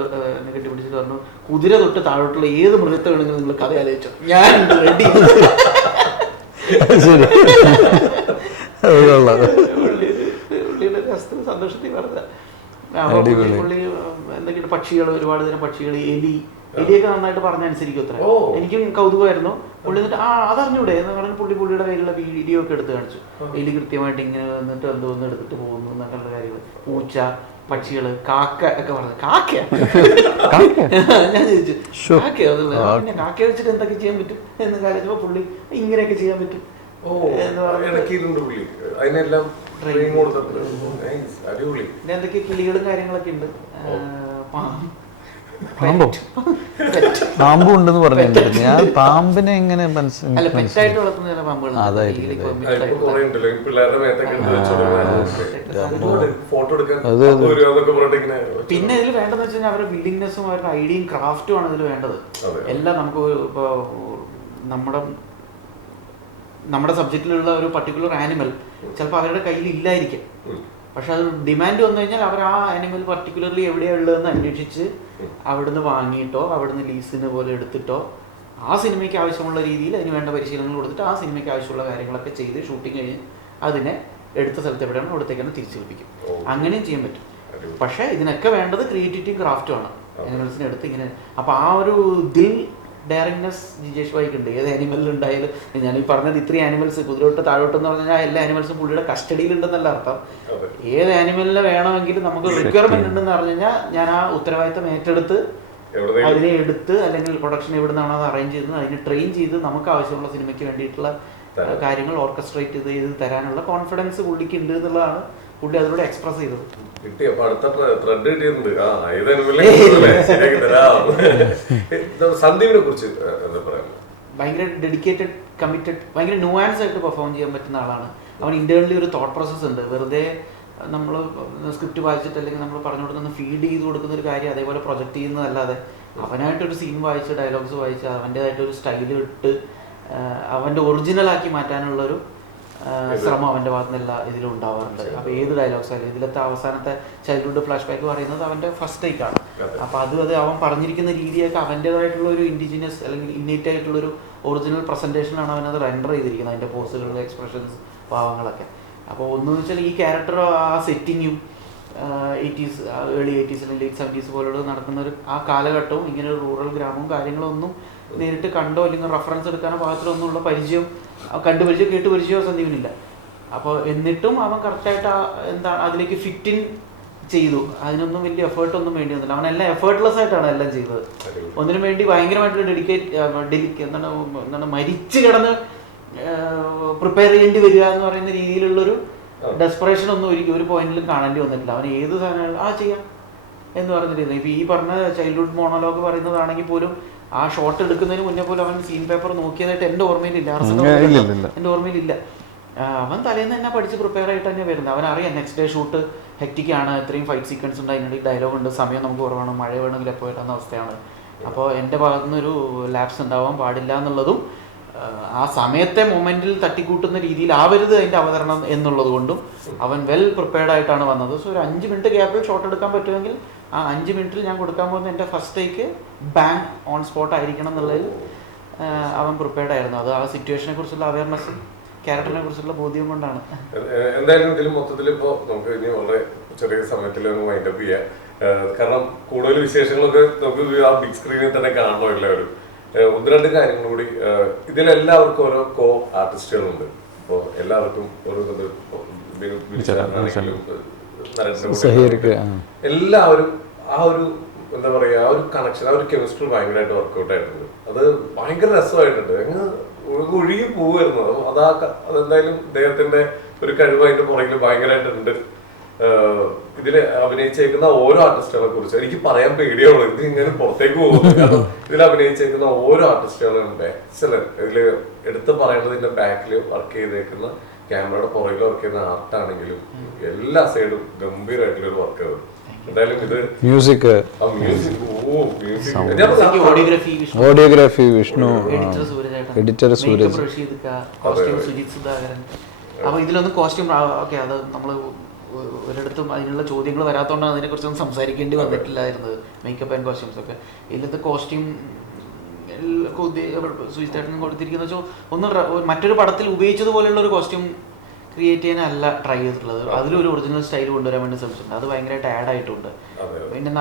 പറഞ്ഞു, കുതിര തൊട്ട് താഴോട്ടുള്ള ഏത് മൃഗത്തെ വേണമെങ്കിലും നിങ്ങൾ കഥ ആലോചിച്ചോ, ഞാൻ റെഡി. പുള്ളിയുടെ രസത്തിന് സന്തോഷത്തിൽ പറഞ്ഞ പുള്ളി എന്തൊക്കെയാണ് പക്ഷികൾ, ഒരുപാട് തരം പക്ഷികൾ, എലിയൊക്കെ നന്നായിട്ട് പറഞ്ഞനുസരിക്കും അത്ര. എനിക്കും കൗതുകമായിരുന്നു. പുള്ളി എന്നിട്ട് അതറിഞ്ഞൂടെ എന്ന് പറഞ്ഞ് പുള്ളിയുടെ കയ്യിലുള്ള വീഡിയോ ഒക്കെ എടുത്ത് കാണിച്ചു. എലി കൃത്യമായിട്ട് ഇങ്ങനെ വന്നിട്ട് എന്തോന്ന് എടുത്തിട്ട് പോകുന്നു എന്നൊക്കെയുള്ള കാര്യങ്ങൾ. പൂച്ച, പക്ഷികള്, കാക്ക ഒക്കെ പറഞ്ഞു. കാക്കയാ? ഞാൻ ചോദിച്ചു കാക്കയോ? പിന്നെ കാക്കയെ വെച്ചിട്ട് എന്തൊക്കെ ചെയ്യാൻ പറ്റും എന്ന് കാണിച്ചപ്പോ പുള്ളി ഇങ്ങനെയൊക്കെ ചെയ്യാൻ പറ്റും എന്തൊക്കെ കിളികളും കാര്യങ്ങളൊക്കെ ഉണ്ട്. പാമ്പും ഉണ്ടെന്ന് പറഞ്ഞു. ഞാൻ പാമ്പിനെ എങ്ങനെ പെറ്റായിട്ട് വളർത്തുന്ന ചില പാമ്പുകൾ. പിന്നെ ഇതിൽ വേണ്ടതെന്ന് വെച്ച് കഴിഞ്ഞാൽ അവരുടെ വില്ലിങ്നെസ്സും അവരുടെ ഐഡിയയും ക്രാഫ്റ്റും ആണ് ഇതിൽ വേണ്ടത്. എല്ലാം നമുക്ക് ഇപ്പോൾ നമ്മുടെ സബ്ജക്റ്റിലുള്ള ഒരു പർട്ടിക്കുലർ ആനിമൽ ചിലപ്പോൾ അവരുടെ കയ്യിൽ ഇല്ലായിരിക്കും. പക്ഷെ അത് ഡിമാൻഡ് വന്നു കഴിഞ്ഞാൽ അവർ ആ ആനിമൽ പർട്ടിക്കുലർലി എവിടെയാണ് ഉള്ളതെന്ന് അന്വേഷിച്ച് അവിടുന്ന് വാങ്ങിയിട്ടോ അവിടുന്ന് ലീസിന് പോലെ എടുത്തിട്ടോ ആ സിനിമയ്ക്ക് ആവശ്യമുള്ള രീതിയിൽ അതിന് വേണ്ട പരിശീലനങ്ങൾ കൊടുത്തിട്ട് ആ സിനിമയ്ക്ക് ആവശ്യമുള്ള കാര്യങ്ങളൊക്കെ ചെയ്ത് ഷൂട്ടിങ് കഴിഞ്ഞ് അതിനെ എടുത്ത സ്ഥലത്ത് എവിടെയാണ് അവിടത്തേക്ക് തന്നെ തിരിച്ചേൽപ്പിക്കും. അങ്ങനെയും ചെയ്യാൻ പറ്റും. പക്ഷേ ഇതിനൊക്കെ വേണ്ടത് ക്രിയേറ്റിവിറ്റിയും ക്രാഫ്റ്റുമാണ്. ആനിമൽസിനെ എടുത്ത് ഇങ്ങനെ അപ്പോൾ ആ ഒരു ഡയറക്ട്നെസ് ജിജേഷ് ഭായിക്ക് ഉണ്ട്. ഏത് ആനിമലിൽ ഉണ്ടായാലും ഞാൻ ഈ പറഞ്ഞത് ഇത്രയും ആനിമൽസ് കുതിരോട്ട് താഴോട്ട് എന്ന് പറഞ്ഞാൽ എല്ലാ ആനിമൽസും പുള്ളിയുടെ കസ്റ്റഡിയിലുണ്ടെന്നല്ല അർത്ഥം. ഏത് ആനിമലിനെ വേണമെങ്കിലും നമുക്ക് റിക്വയർമെന്റ് ഉണ്ടെന്ന് പറഞ്ഞു കഴിഞ്ഞാൽ ഞാൻ ആ ഉത്തരവാദിത്തം ഏറ്റെടുത്ത് അതിനെ എടുത്ത് അല്ലെങ്കിൽ പ്രൊഡക്ഷൻ എവിടെ നിന്നാണോ അത് അറേഞ്ച് ചെയ്തത് അതിനെ ട്രെയിൻ ചെയ്ത് നമുക്ക് ആവശ്യമുള്ള സിനിമയ്ക്ക് വേണ്ടിയിട്ടുള്ള കാര്യങ്ങൾ ഓർക്കസ്ട്രേറ്റ് ചെയ്ത് തരാനുള്ള കോൺഫിഡൻസ് പുള്ളിക്ക് ഉണ്ട് എന്നുള്ളതാണ് പുള്ളി അതിലൂടെ എക്സ്പ്രസ് ചെയ്തത്. സന്ദീപിനെ കുറിച്ച് ഭയങ്കര ഡെഡിക്കേറ്റഡ്, കമ്മിറ്റഡ്, ഭയങ്കര ന്യൂആൻസ് ആയിട്ട് പെർഫോം ചെയ്യാൻ പറ്റുന്ന ആളാണ്. അവൻ ഇന്റേണലി ഒരു തോട്ട് പ്രോസസ് ഉണ്ട്. വെറുതെ നമ്മൾ സ്ക്രിപ്റ്റ് വായിച്ചിട്ട് അല്ലെങ്കിൽ നമ്മൾ പറഞ്ഞു കൊടുക്കുന്ന ഫീഡ് ചെയ്ത് കൊടുക്കുന്ന ഒരു കാര്യം അതേപോലെ പ്രൊജക്റ്റ് ചെയ്യുന്നതല്ലാതെ അവനായിട്ടൊരു സീൻ വായിച്ച് ഡയലോഗ്സ് വായിച്ച് അവൻ്റേതായിട്ടൊരു സ്റ്റൈല് ഇട്ട് അവൻ്റെ ഒറിജിനലാക്കി മാറ്റാനുള്ളൊരു ശ്രമം അവൻ്റെ ഭാഗത്ത് നിന്ന് എല്ലാ ഇതിലും ഉണ്ടാവാറുണ്ട്. അപ്പോൾ ഏത് ഡയലോഗ്സ് ആയാലും ഇതിലത്തെ അവസാനത്തെ ചൈൽഡ്ഹുഡ് ഫ്ലാഷ് ബാക്ക് പറയുന്നത് അവൻ്റെ ഫസ്റ്റ് ടേക്കാണ്. അപ്പോൾ അത് അവൻ പറഞ്ഞിരിക്കുന്ന രീതിയൊക്കെ അവൻ്റേതായിട്ടുള്ള ഒരു ഇൻഡിജിനിയസ് അല്ലെങ്കിൽ ഇന്നേറ്റ് ആയിട്ടുള്ളൊരു ഒറിജിനൽ പ്രസൻറ്റേഷനാണ് അവനത് റെൻഡർ ചെയ്തിരിക്കുന്നത്. അതിൻ്റെ പോസുകളുടെ എക്സ്പ്രഷൻസ് ഭാവങ്ങളൊക്കെ. അപ്പോൾ ഒന്നെന്ന് വെച്ചാൽ ഈ ക്യാരക്ടർ ആ സെറ്റിങ്ങും 80s ഏർലി 80s അല്ലെങ്കിൽ ലേറ്റ് 70s പോലുള്ള നടക്കുന്ന ഒരു ആ കാലഘട്ടവും ഇങ്ങനെ ഒരു റൂറൽ ഗ്രാമവും കാര്യങ്ങളൊന്നും നേരിട്ട് കണ്ടോ അല്ലെങ്കിൽ റെഫറൻസ് എടുക്കാനോ പാകത്തിലൊന്നും ഉള്ള പരിചയം കണ്ടുപരിചയം കേട്ടുപരിചയമോ സന്ദീപിനില്ല. അപ്പോൾ എന്നിട്ടും അവൻ കറക്റ്റായിട്ട് എന്താണ് അതിലേക്ക് ഫിറ്റിൻ ചെയ്തു. അതിനൊന്നും വലിയ എഫേർട്ടൊന്നും വേണ്ടി വന്നില്ല. അവനെല്ലാം എഫേർട്ട്ലെസ് ആയിട്ടാണ് എല്ലാം ചെയ്തത്. ഒന്നിനു വേണ്ടി ഭയങ്കരമായിട്ട് എന്താണ് മരിച്ചു കിടന്ന് പ്രിപ്പയർ ചെയ്യേണ്ടി വരിക എന്ന് പറയുന്ന രീതിയിലുള്ളൊരു ഡെസ്പറേഷൻ ഒന്നും ഒരു പോയിന്റിലും കാണേണ്ടി വന്നിട്ടില്ല. അവൻ ഏത് സാധനം ചെയ്യാം എന്ന് പറഞ്ഞിരുന്നു. ഇപ്പം ഈ പറഞ്ഞ ചൈൽഡ്ഹുഡ് മോണോലോഗ് പറയുന്നതാണെങ്കിൽ പോലും ആ ഷോട്ട് എടുക്കുന്നതിന് മുന്നേ പോലും അവൻ സീൻ പേപ്പർ നോക്കിയതായിട്ട് എൻ്റെ ഓർമ്മയിലില്ല. എൻ്റെ ഓർമ്മയിലില്ല. അവൻ തലേന്ന് തന്നെ പഠിച്ച് പ്രിപ്പയർ ആയിട്ട് തന്നെ വരുന്നത്. അവനറിയാം നെക്സ്റ്റ് ഡേ ഷൂട്ട് ഹെക്റ്റിക്കാണ്, ഇത്രയും ഫൈറ്റ് സീക്വൻസ് ഉണ്ട്, അതിനുള്ളിൽ ഡയലോഗ് ഉണ്ട്, സമയം നമുക്ക് കുറവാണ്, മഴ വേണമെങ്കിൽ എപ്പോൾ വരുന്ന അവസ്ഥയാണ്. അപ്പോൾ എൻ്റെ ഭാഗത്തുനിന്നൊരു ലാപ്സ് ഉണ്ടാവാൻ പാടില്ല എന്നുള്ളതും ആ സമയത്തെ മൊമെന്റിൽ തട്ടിക്കൂട്ടുന്ന രീതിയിൽ ആവരുത് അതിൻ്റെ അവതരണം എന്നുള്ളത് കൊണ്ടും അവൻ വെൽ പ്രിപ്പയർഡ് ആയിട്ടാണ് വന്നത്. സോ ഒരു 5 മിനിറ്റ് ഗ്യാപ്പിൽ ഷോട്ട് എടുക്കാൻ പറ്റുമെങ്കിൽ ആ 5 മിനിറ്റിൽ ഞാൻ കൊടുക്കാൻ പോകുന്ന എൻ്റെ first take bang on spot ആയിരിക്കണം എന്നുള്ളതിൽ അവൻ പ്രിപ്പയർഡ് ആയിരുന്നു. അത് ആ സിറ്റുവേഷനെ കുറിച്ചുള്ള അവയർനെസ്സും ക്യാരക്ടറിനെ കുറിച്ചുള്ള ബോധ്യം കൊണ്ടാണ്. എന്തായാലും ഇതിൽ മൊത്തത്തിൽ ഇപ്പോൾ നമുക്ക് ഇനി വളരെ ചെറിയ സമയത്തിൽ വൈൻഡപ്പ് ചെയ്യാം. കാരണം കൂടുതൽ വിശേഷങ്ങളൊക്കെ നമുക്ക് ആ ബിഗ് സ്ക്രീനിൽ തന്നെ കാണണം എല്ലാവരും. 1-2 കാര്യങ്ങൾ കൂടി. ഇതിലെല്ലാവർക്കും ഓരോ കോ ആർട്ടിസ്റ്റുകളുണ്ട്. അപ്പോൾ എല്ലാവർക്കും ഓരോ എല്ലാവരും ആ ഒരു എന്താ പറയുക ആ ഒരു കണക്ഷൻ, ആ ഒരു കെമിസ്ട്രി ഭയങ്കരമായിട്ട് വർക്ക്ഔട്ട് ആയിട്ടുണ്ട്. അത് ഭയങ്കര രസമായിട്ടുണ്ട്. അങ്ങ് ഒഴുകി പോവുമായിരുന്നു. അതെന്തായാലും അദ്ദേഹത്തിന്റെ ഒരു കഴിവ് അതിന്റെ പുറകിൽ ഭയങ്കരമായിട്ടുണ്ട്. ഇതിൽ അഭിനയിച്ചേക്കുന്ന ഓരോ ആർട്ടിസ്റ്റുകളെ കുറിച്ച് എനിക്ക് പറയാൻ പേടിയാണ്. ഇത് ഇങ്ങനെ പുറത്തേക്ക് പോകുന്നു. കാരണം ഇതിൽ അഭിനയിച്ചേക്കുന്ന ഓരോ ആർട്ടിസ്റ്റുകളും എക്സലന്റ്. ഇതിൽ എടുത്ത് പറയേണ്ടത് ഇതിന്റെ ബാക്കിൽ വർക്ക് ചെയ്തേക്കുന്ന ക്യാമറയുടെ പുറകിൽ വർക്ക് ചെയ്യുന്ന ആർട്ടാണെങ്കിലും എല്ലാ സൈഡും ഗംഭീരമായിട്ടുള്ളൊരു വർക്ക്. എന്തായാലും ഇത് മ്യൂസിക്, ആ music, ഓ, music. ഓഡിയോഗ്രാഫി വിഷ്ണു, എഡിറ്റർ സൂരജേട്ടൻ, എഡിറ്റർ സൂരജ്, മേക്കപ്പ് റഷീദ് ഖാ, കോസ്റ്റ്യൂം സുജിത് സുധാകരൻ. അപ്പോൾ ഇതിലൊന്നും കോസ്റ്റ്യൂം ഓക്കെ, അത് നമ്മൾ ഒരിടത്തും അതിനുള്ള ചോദ്യങ്ങൾ വരാത്തതുകൊണ്ടാണ് അതിനെക്കുറിച്ചൊന്നും സംസാരിക്കേണ്ടി വന്നിട്ടില്ലായിരുന്നത്. മേക്കപ്പ് ആൻഡ് കോസ്റ്റ്യൂംസ് ഒക്കെ ഇതിലത്തെ കോസ്റ്റ്യൂം സുജിത്തേട്ടൻ കൊടുത്തിരിക്കുന്ന വെച്ചാൽ മറ്റൊരു പടത്തിൽ ഉപയോഗിച്ചതുപോലെയുള്ള ഒരു കോസ്റ്റ്യൂം ക്രിയേറ്റ് ചെയ്യാനല്ല ട്രൈ ചെയ്തിട്ടുള്ളത്. അതിലൊരു ഒറിജിനൽ സ്റ്റൈൽ കൊണ്ടുവരാൻ വേണ്ടി ശ്രമിച്ചിട്ടുണ്ട്. അത് ഭയങ്കരമായിട്ട് ആഡ് ആയിട്ടുണ്ട്. പിന്നെ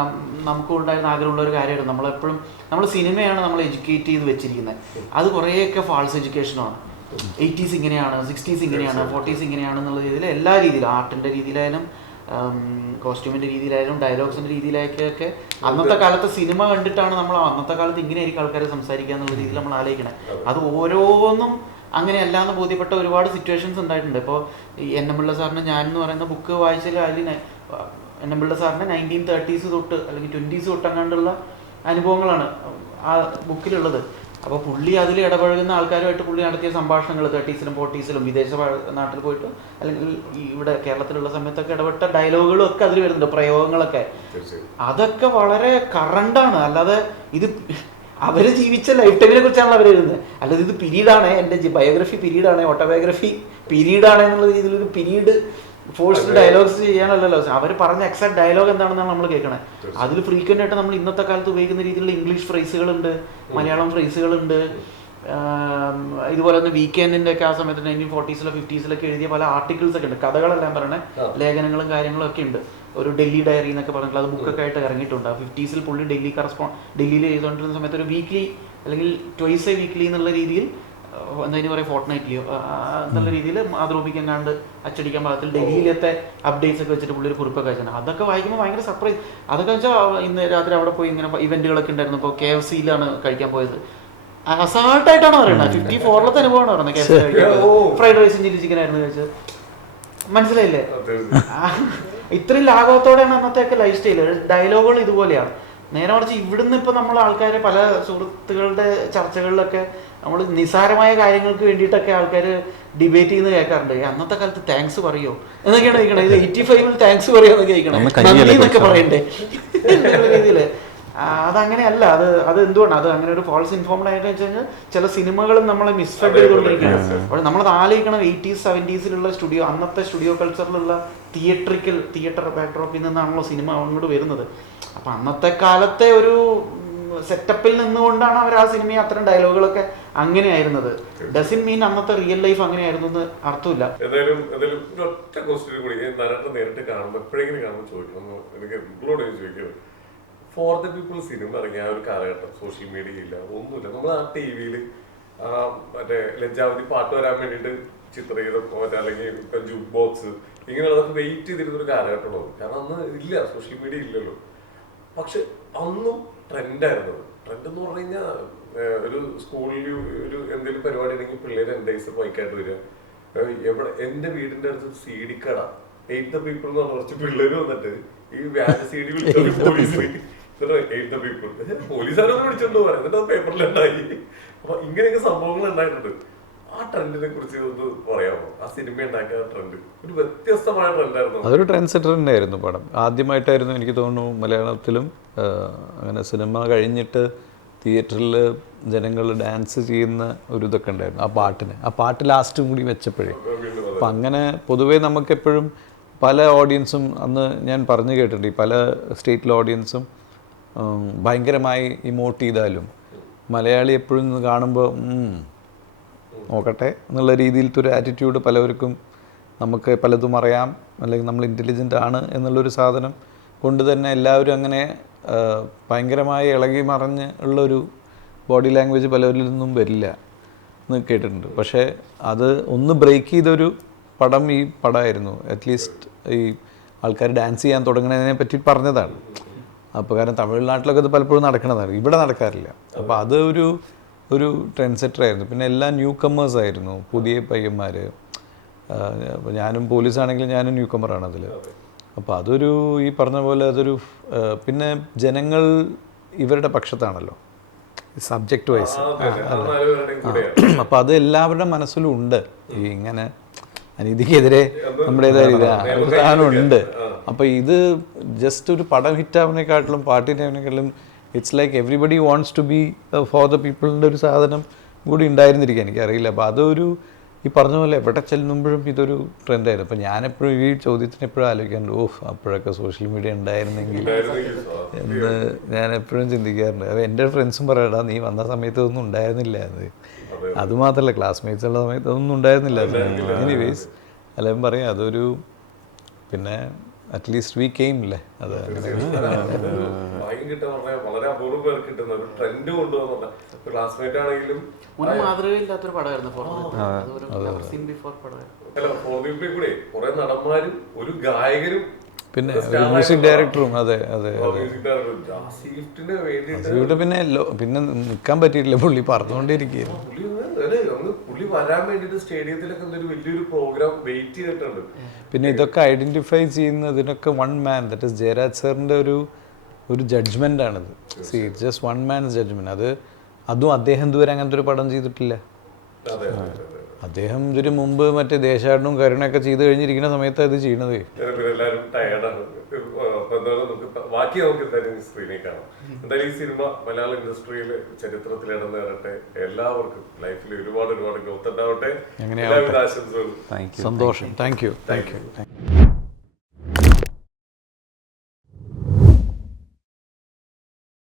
നമുക്ക് ഉണ്ടായിരുന്ന ആഗ്രഹമുള്ള ഒരു കാര്യമാണ്, നമ്മളെപ്പോഴും നമ്മൾ സിനിമയാണ് നമ്മൾ എഡ്യൂക്കേറ്റ് ചെയ്ത് വെച്ചിരിക്കുന്നത്. അത് കുറേയൊക്കെ ഫാൾസ് എഡ്യൂക്കേഷനാണ്. 80s ഇങ്ങനെയാണ്, 60s ഇങ്ങനെയാണ്, 40s ഇങ്ങനെയാണ് എന്നുള്ള രീതിയിൽ എല്ലാ രീതിയിലും, ആർട്ടിൻ്റെ രീതിയിലായാലും കോസ്റ്റ്യൂമിൻ്റെ രീതിയിലായാലും ഡയലോഗ്സിൻ്റെ രീതിയിലൊക്കെ അന്നത്തെ കാലത്തെ സിനിമ കണ്ടിട്ടാണ് നമ്മൾ അന്നത്തെ കാലത്ത് ഇങ്ങനെയായിരിക്കും ആൾക്കാർ സംസാരിക്കുക എന്നുള്ള രീതിയിൽ നമ്മൾ ആലോചിക്കണേ. അത് ഓരോന്നും അങ്ങനെയല്ല എന്ന് ബോധ്യപ്പെട്ട ഒരുപാട് സിറ്റുവേഷൻസ് ഉണ്ടായിട്ടുണ്ട്. ഇപ്പോൾ ഈ എൻ എം പിള്ള സാറിന് ഞാൻ എന്ന് പറയുന്ന ബുക്ക് വായിച്ചാൽ അതിൽ എൻ എം പിള്ള സാറിൻ്റെ 1930s തൊട്ട് അല്ലെങ്കിൽ 20s തൊട്ട് അങ്ങാണ്ടുള്ള അനുഭവങ്ങളാണ് ആ ബുക്കിലുള്ളത്. അപ്പോൾ പുള്ളി അതിൽ ഇടപഴകുന്ന ആൾക്കാരുമായിട്ട് പുള്ളി നടത്തിയ സംഭാഷണങ്ങൾ 30s-ലും 40s-ലും വിദേശ നാട്ടിൽ പോയിട്ട് അല്ലെങ്കിൽ ഇവിടെ കേരളത്തിലുള്ള സമയത്തൊക്കെ ഇടപെട്ട ഡയലോഗുകളും ഒക്കെ അതിൽ വരുന്നുണ്ട്, പ്രയോഗങ്ങളൊക്കെ. അതൊക്കെ വളരെ കറണ്ടാണ്. അല്ലാതെ ഇത് അവർ ജീവിച്ച ലൈഫ് ടൈമിനെ കുറിച്ചാണ് അവർ എഴുതുന്നത്. അല്ലാതെ ഇത് പീരീഡാണ്, എൻ്റെ ബയോഗ്രഫി പീരീഡാണ്, ഓട്ടോബയോഗ്രഫി പീരീഡാണ് എന്നുള്ള രീതിയിൽ ഒരു പീരീഡ് ഫോഴ്സ്ഡ് ഡയലോഗ്സ് ചെയ്യാനല്ലല്ലോ. അവർ പറഞ്ഞ എക്സാക്ട് ഡയലോഗ് എന്താണെന്നാണ് നമ്മൾ കേൾക്കണേ. അതിൽ ഫ്രീക്വൻ്റ് ആയിട്ട് നമ്മൾ ഇന്നത്തെ കാലത്ത് ഉപയോഗിക്കുന്ന രീതിയിലുള്ള ഇംഗ്ലീഷ് ഫ്രേസുകളുണ്ട്, മലയാളം ഫ്രേസുകളുണ്ട്. ഇതുപോലെ തന്നെ വീക്കെൻഡിൻ്റെ ഒക്കെ ആ സമയത്ത് 1940s-ലോ 50s-ലൊക്കെ എഴുതിയ പല ആർട്ടിക്കിൾസ് ഒക്കെ ഉണ്ട്, കഥകളെല്ലാം പറയണേ, ലേഖനങ്ങളും കാര്യങ്ങളും ഒക്കെ ഉണ്ട്. ഒരു ഡൽഹി ഡയറി എന്നൊക്കെ പറഞ്ഞിട്ടുള്ള അത് ബുക്കൊക്കെ ആയിട്ട് ഇറങ്ങിയിട്ടുണ്ട്. 50s-ൽ പുള്ളി ഡൽഹിയിൽ ചെയ്തുകൊണ്ടിരുന്ന സമയത്ത് ഒരു വീക്ക്ലി അല്ലെങ്കിൽ ട്വൈസ് എ വീക്ക്ലി എന്നുള്ള രീതിയിൽ, എന്താ പറയുക, ഫോർട്ട് നൈറ്റ്ലിയോ എന്നുള്ള രീതിയിൽ മാതൃഭൂമിക്കെങ്ങാണ്ട് അച്ചടിക്കാൻ പാകത്തിൽ ഡൽഹിയിലത്തെ അപ്ഡേറ്റ്സ് ഒക്കെ വെച്ചിട്ട് പുള്ളി ഒരു കുറിപ്പൊക്കെ വെച്ചിട്ടുണ്ട്. അതൊക്കെ വായിക്കുമ്പോൾ ഭയങ്കര സർപ്രൈസ്. അതൊക്കെ വെച്ചാൽ ഇന്ന് രാത്രി അവിടെ പോയി ഇങ്ങനെ ഇവന്റുകളൊക്കെ ഉണ്ടായിരുന്നു. ഇപ്പോൾ KFC-ലാണ് കഴിക്കാൻ പോയത്. അസാൾട്ടായിട്ടാണ് പറയുന്നത്. 54-ലത്തെ അനുഭവമാണ് പറയുന്നത്. KFC ഫ്രൈഡ് റൈസും ചില്ലി ചിക്കൻ ആയിരുന്നു കഴിച്ചത്. മനസ്സിലായില്ലേ? ഇത്രയും ലാഘവത്തോടെയാണ് അന്നത്തെയൊക്കെ ലൈഫ് സ്റ്റൈല്. ഡയലോഗുകൾ ഇതുപോലെയാണ്. നേരെ മറിച്ച് ഇവിടുന്ന് ഇപ്പം നമ്മൾ ആൾക്കാരെ പല സുഹൃത്തുക്കളുടെ ചർച്ചകളിലൊക്കെ നമ്മൾ നിസ്സാരമായ കാര്യങ്ങൾക്ക് വേണ്ടിയിട്ടൊക്കെ ആൾക്കാർ ഡിബേറ്റ് ചെയ്യുന്നത് കേൾക്കാറുണ്ട്. അന്നത്തെ കാലത്ത് താങ്ക്സ് പറയോ എന്നൊക്കെയാണ് ചോദിക്കണത്. ഇത് 85-ൽ താങ്ക്സ് പറയോ എന്നൊക്കെ ചോദിക്കണം, നന്ദി എന്നൊക്കെ പറയണ്ടേ രീതിയിൽ. അതങ്ങനെയല്ല. അത് എന്തുകൊണ്ടാണ് അത് അങ്ങനെ ഒരു ഫാൾസ് ഇൻഫോംഡ് ആയിട്ട് വെച്ച് കഴിഞ്ഞാൽ ചില സിനിമകളും നമ്മളെ മിസ്ഫെഡ് ചെയ്തുകൊണ്ടിരിക്കുകയാണ്. അപ്പോൾ നമ്മളത് ആലോചിക്കണം. 80s 70s-ലുള്ള സ്റ്റുഡിയോ, അന്നത്തെ സ്റ്റുഡിയോ കൾച്ചറിലുള്ള തിയേറ്റർ ബാക്ക്ഡ്രോപ്പിൽ നിന്നാണല്ലോ സിനിമ അങ്ങോട്ട് വരുന്നത്. അപ്പം അന്നത്തെ കാലത്തെ ഒരു സെറ്റപ്പിൽ നിന്നുകൊണ്ടാണ് അവർ ആ സിനിമയെ അത്തരം ഡയലോഗുകളൊക്കെ അങ്ങനെയായിരുന്നത്. ഡസൻ മീൻ അന്നത്തെ റിയൽ ലൈഫ് അങ്ങനെയായിരുന്നു എന്ന് അർത്ഥമില്ല. ഏതായാലും ഒറ്റ ക്വസ്റ്റ്യൻ കൂടി നരേട്ടനെ നേരിട്ട് കാണുമ്പോൾ എപ്പോഴെങ്കിലും കാണുമ്പോൾ ചോദിക്കണം, എനിക്ക് ഇപ്പോഴോട് ചോദിക്കുന്നത്. ഫോർ ദ പീപ്പിൾ സിനിമ ഇറങ്ങിയ ആ ഒരു കാലഘട്ടം, സോഷ്യൽ മീഡിയ ഇല്ല, ഒന്നുമില്ല. നമ്മൾ ആ TV-യിൽ മറ്റേ ലജ്ജാവതി പാട്ട് വരാൻ വേണ്ടിയിട്ട് ചിത്രഗീതം അല്ലെങ്കിൽ ജൂക്ക് ബോക്സ് ഇങ്ങനെയുള്ളതൊക്കെ വെയിറ്റ് ചെയ്തിരുന്നൊരു കാലഘട്ടമാണ്. കാരണം അന്ന് ഇല്ല, സോഷ്യൽ മീഡിയ ഇല്ലല്ലോ. പക്ഷെ അന്നും ട്രെൻഡായിരുന്നത്. ട്രെൻഡ് എന്ന് പറഞ്ഞു കഴിഞ്ഞാൽ ഒരു സ്കൂളിൽ ഒരു എന്തെങ്കിലും പരിപാടി ഉണ്ടെങ്കിൽ പിള്ളേർ എൻഡേഴ്സ് ബൈക്കായിട്ട് വരിക. എവിടെ എൻ്റെ വീടിൻ്റെ അടുത്ത് CD കട, 8 the people എന്ന് പറഞ്ഞ കുറച്ച് പിള്ളേർ വന്നിട്ട് ഈ വ്യാജ CD വിളിച്ചത് പോലീസ് 8 the people പോലീസുകാരൊന്നും വിളിച്ചോണ്ട് പോകാൻ, എന്നിട്ട് അത് പേപ്പറിലുണ്ടായി. അപ്പൊ ഇങ്ങനെയൊക്കെ സംഭവങ്ങൾ ഉണ്ടായിട്ടുണ്ട്. ആ ട്രെൻഡിനെ കുറിച്ച് ഒന്ന് പറയാമോ? ആ സിനിമ ഉണ്ടാക്കിയ ട്രെൻഡ് ഒരു വ്യത്യസ്തമായ ട്രെൻഡായിരുന്നു. അതൊരു ട്രെൻഡ് സെറ്റർ തന്നെയായിരുന്നു പടം. ആദ്യമായിട്ടായിരുന്നു എനിക്ക് തോന്നുന്നു മലയാളത്തിലും അങ്ങനെ സിനിമ കഴിഞ്ഞിട്ട് തിയേറ്ററിൽ ജനങ്ങൾ ഡാൻസ് ചെയ്യുന്ന ഒരു ഇതൊക്കെ ഉണ്ടായിരുന്നു ആ പാട്ട് ലാസ്റ്റും കൂടി വെച്ചപ്പോഴേ. അപ്പം അങ്ങനെ പൊതുവേ നമുക്കെപ്പോഴും പല ഓഡിയൻസും അന്ന് ഞാൻ പറഞ്ഞു കേട്ടിട്ടുണ്ട്, ഈ പല സ്റ്റേറ്റിലെ ഓഡിയൻസും ഭയങ്കരമായി ഇമോട്ട് ചെയ്താലും മലയാളി എപ്പോഴും കാണുമ്പോൾ നോക്കട്ടെ എന്നുള്ള രീതിയിലത്തെ ഒരു ആറ്റിറ്റ്യൂഡ് പലവർക്കും, നമുക്ക് പലതും അറിയാം അല്ലെങ്കിൽ നമ്മൾ ഇൻ്റലിജൻ്റ് ആണ് എന്നുള്ളൊരു സാധനം കൊണ്ട് തന്നെ എല്ലാവരും അങ്ങനെ ഭയങ്കരമായി ഇളകി മറിഞ്ഞ് ഉള്ളൊരു ബോഡി ലാംഗ്വേജ് പലരിൽ നിന്നും വരില്ല എന്ന് കേട്ടിട്ടുണ്ട്. പക്ഷേ അത് ഒന്ന് ബ്രേക്ക് ചെയ്തൊരു പടം ഈ പടമായിരുന്നു. അറ്റ്ലീസ്റ്റ് ഈ ആൾക്കാർ ഡാൻസ് ചെയ്യാൻ തുടങ്ങുന്നതിനെ പറ്റി പറഞ്ഞതാണ്. അപ്പോൾ കാരണം തമിഴ്നാട്ടിലൊക്കെ ഇത് പലപ്പോഴും നടക്കുന്നതാണ്, ഇവിടെ നടക്കാറില്ല. അപ്പോൾ അത് ഒരു ട്രെൻഡ് സെറ്റർ ആയിരുന്നു. പിന്നെ എല്ലാം ന്യൂ കമ്മേഴ്സ് ആയിരുന്നു, പുതിയ പയ്യന്മാർ. ഞാനും പോലീസാണെങ്കിലും ഞാനും ന്യൂ കമ്മറാണ് അതിൽ. അപ്പോൾ അതൊരു ഈ പറഞ്ഞ പോലെ അതൊരു പിന്നെ ജനങ്ങൾ ഇവരുടെ പക്ഷത്താണല്ലോ സബ്ജക്റ്റ് വൈസ്. അപ്പോൾ അത് എല്ലാവരുടെ മനസ്സിലും ഉണ്ട്. ഈ ഇങ്ങനെ അനീതിക്കെതിരെ നമ്മുടേതായ സാധനമുണ്ട്. അപ്പോൾ ഇത് ജസ്റ്റ് ഒരു പടം ഹിറ്റാവുന്നതിനെക്കാട്ടിലും പാട്ട് ഹിറ്റാവുന്നതിനെക്കാട്ടിലും it's like everybody wants to be for the പീപ്പിളിൻ്റെ ഒരു സാധനം കൂടി ഉണ്ടായിരുന്നിരിക്കുക, എനിക്കറിയില്ല. അപ്പോൾ അതൊരു ഈ പറഞ്ഞ പോലെ എവിടെ ചെല്ലുമ്പോഴും ഇതൊരു ട്രെൻഡായിരുന്നു. അപ്പോൾ ഞാനെപ്പോഴും ഈ ചോദ്യത്തിന് എപ്പോഴും ആലോചിക്കാറുണ്ട്, അപ്പോഴൊക്കെ സോഷ്യൽ മീഡിയ ഉണ്ടായിരുന്നെങ്കിൽ എന്ന് ഞാൻ എപ്പോഴും ചിന്തിക്കാറുണ്ട്. അപ്പോൾ എൻ്റെ ഫ്രണ്ട്സും പറയടാ നീ വന്ന സമയത്ത് ഒന്നും ഉണ്ടായിരുന്നില്ല, അതുമാത്രമല്ല ക്ലാസ്മേറ്റ്സ് ഉള്ള സമയത്ത് ഒന്നും ഉണ്ടായിരുന്നില്ല. എനിവേസ് എല്ലാവരും പറയും അതൊരു പിന്നെ അറ്റ്ലീസ്റ്റ് വി കെയിം അല്ലേ, അത് വളരെ അപൂർവം പേർക്ക് കിട്ടുന്ന ഒരു ട്രെൻഡ് കൊണ്ടുവന്ന ക്ലാസ്മേറ്റ് ആണെങ്കിലും മാതൃകയില്ലാത്തൊരു പടമായിരുന്നു കൂടെ കുറെ നടന്മാരും ഒരു ഗായകരും പിന്നെ ഒരു മ്യൂസിക് ഡയറക്ടറും. അതെ അതെ ഇവിടെ പിന്നെ പിന്നെ നിൽക്കാൻ പറ്റിയിട്ടില്ല, പുള്ളി പറഞ്ഞുകൊണ്ടിരിക്കുകയായിരുന്നു. പുള്ളി വരാൻ വേണ്ടിട്ട് സ്റ്റേഡിയത്തിലൊക്കെ ഒരു വലിയൊരു പ്രോഗ്രാം വെയിറ്റ് ചെയ്തിട്ടുണ്ട്. പിന്നെ ഇതൊക്കെ ഐഡന്റിഫൈ ചെയ്യുന്നതിനൊക്കെ one man, that is Jayaraj സാറിൻ്റെ ഒരു ജഡ്ജ്മെന്റ് ആണിത്. See it's just one man's judgment. അതും അദ്ദേഹം ഇതുവരെ അങ്ങനത്തെ ഒരു പടം ചെയ്തിട്ടില്ല. അദ്ദേഹം ഇതിന് മുമ്പ് മറ്റേ ദേശാടനവും കരുണയൊക്കെ ചെയ്ത് കഴിഞ്ഞിരിക്കുന്ന സമയത്ത് അത് ചെയ്യണത്. എല്ലാവരും ടയർഡാണ്. ബാക്കി നമുക്ക് എന്തായാലും സ്ക്രീനിൽ കാണാം. എന്തായാലും ഈ സിനിമ മലയാള ഇൻഡസ്ട്രിയിൽ ചരിത്രത്തിൽ ഇടം നേരട്ടെ. എല്ലാവർക്കും ലൈഫിൽ ഒരുപാട് ഗ്രോത്ത് ഉണ്ടാവട്ടെ. എല്ലാവിധ ആശംസകളും. സന്തോഷം. Thank you.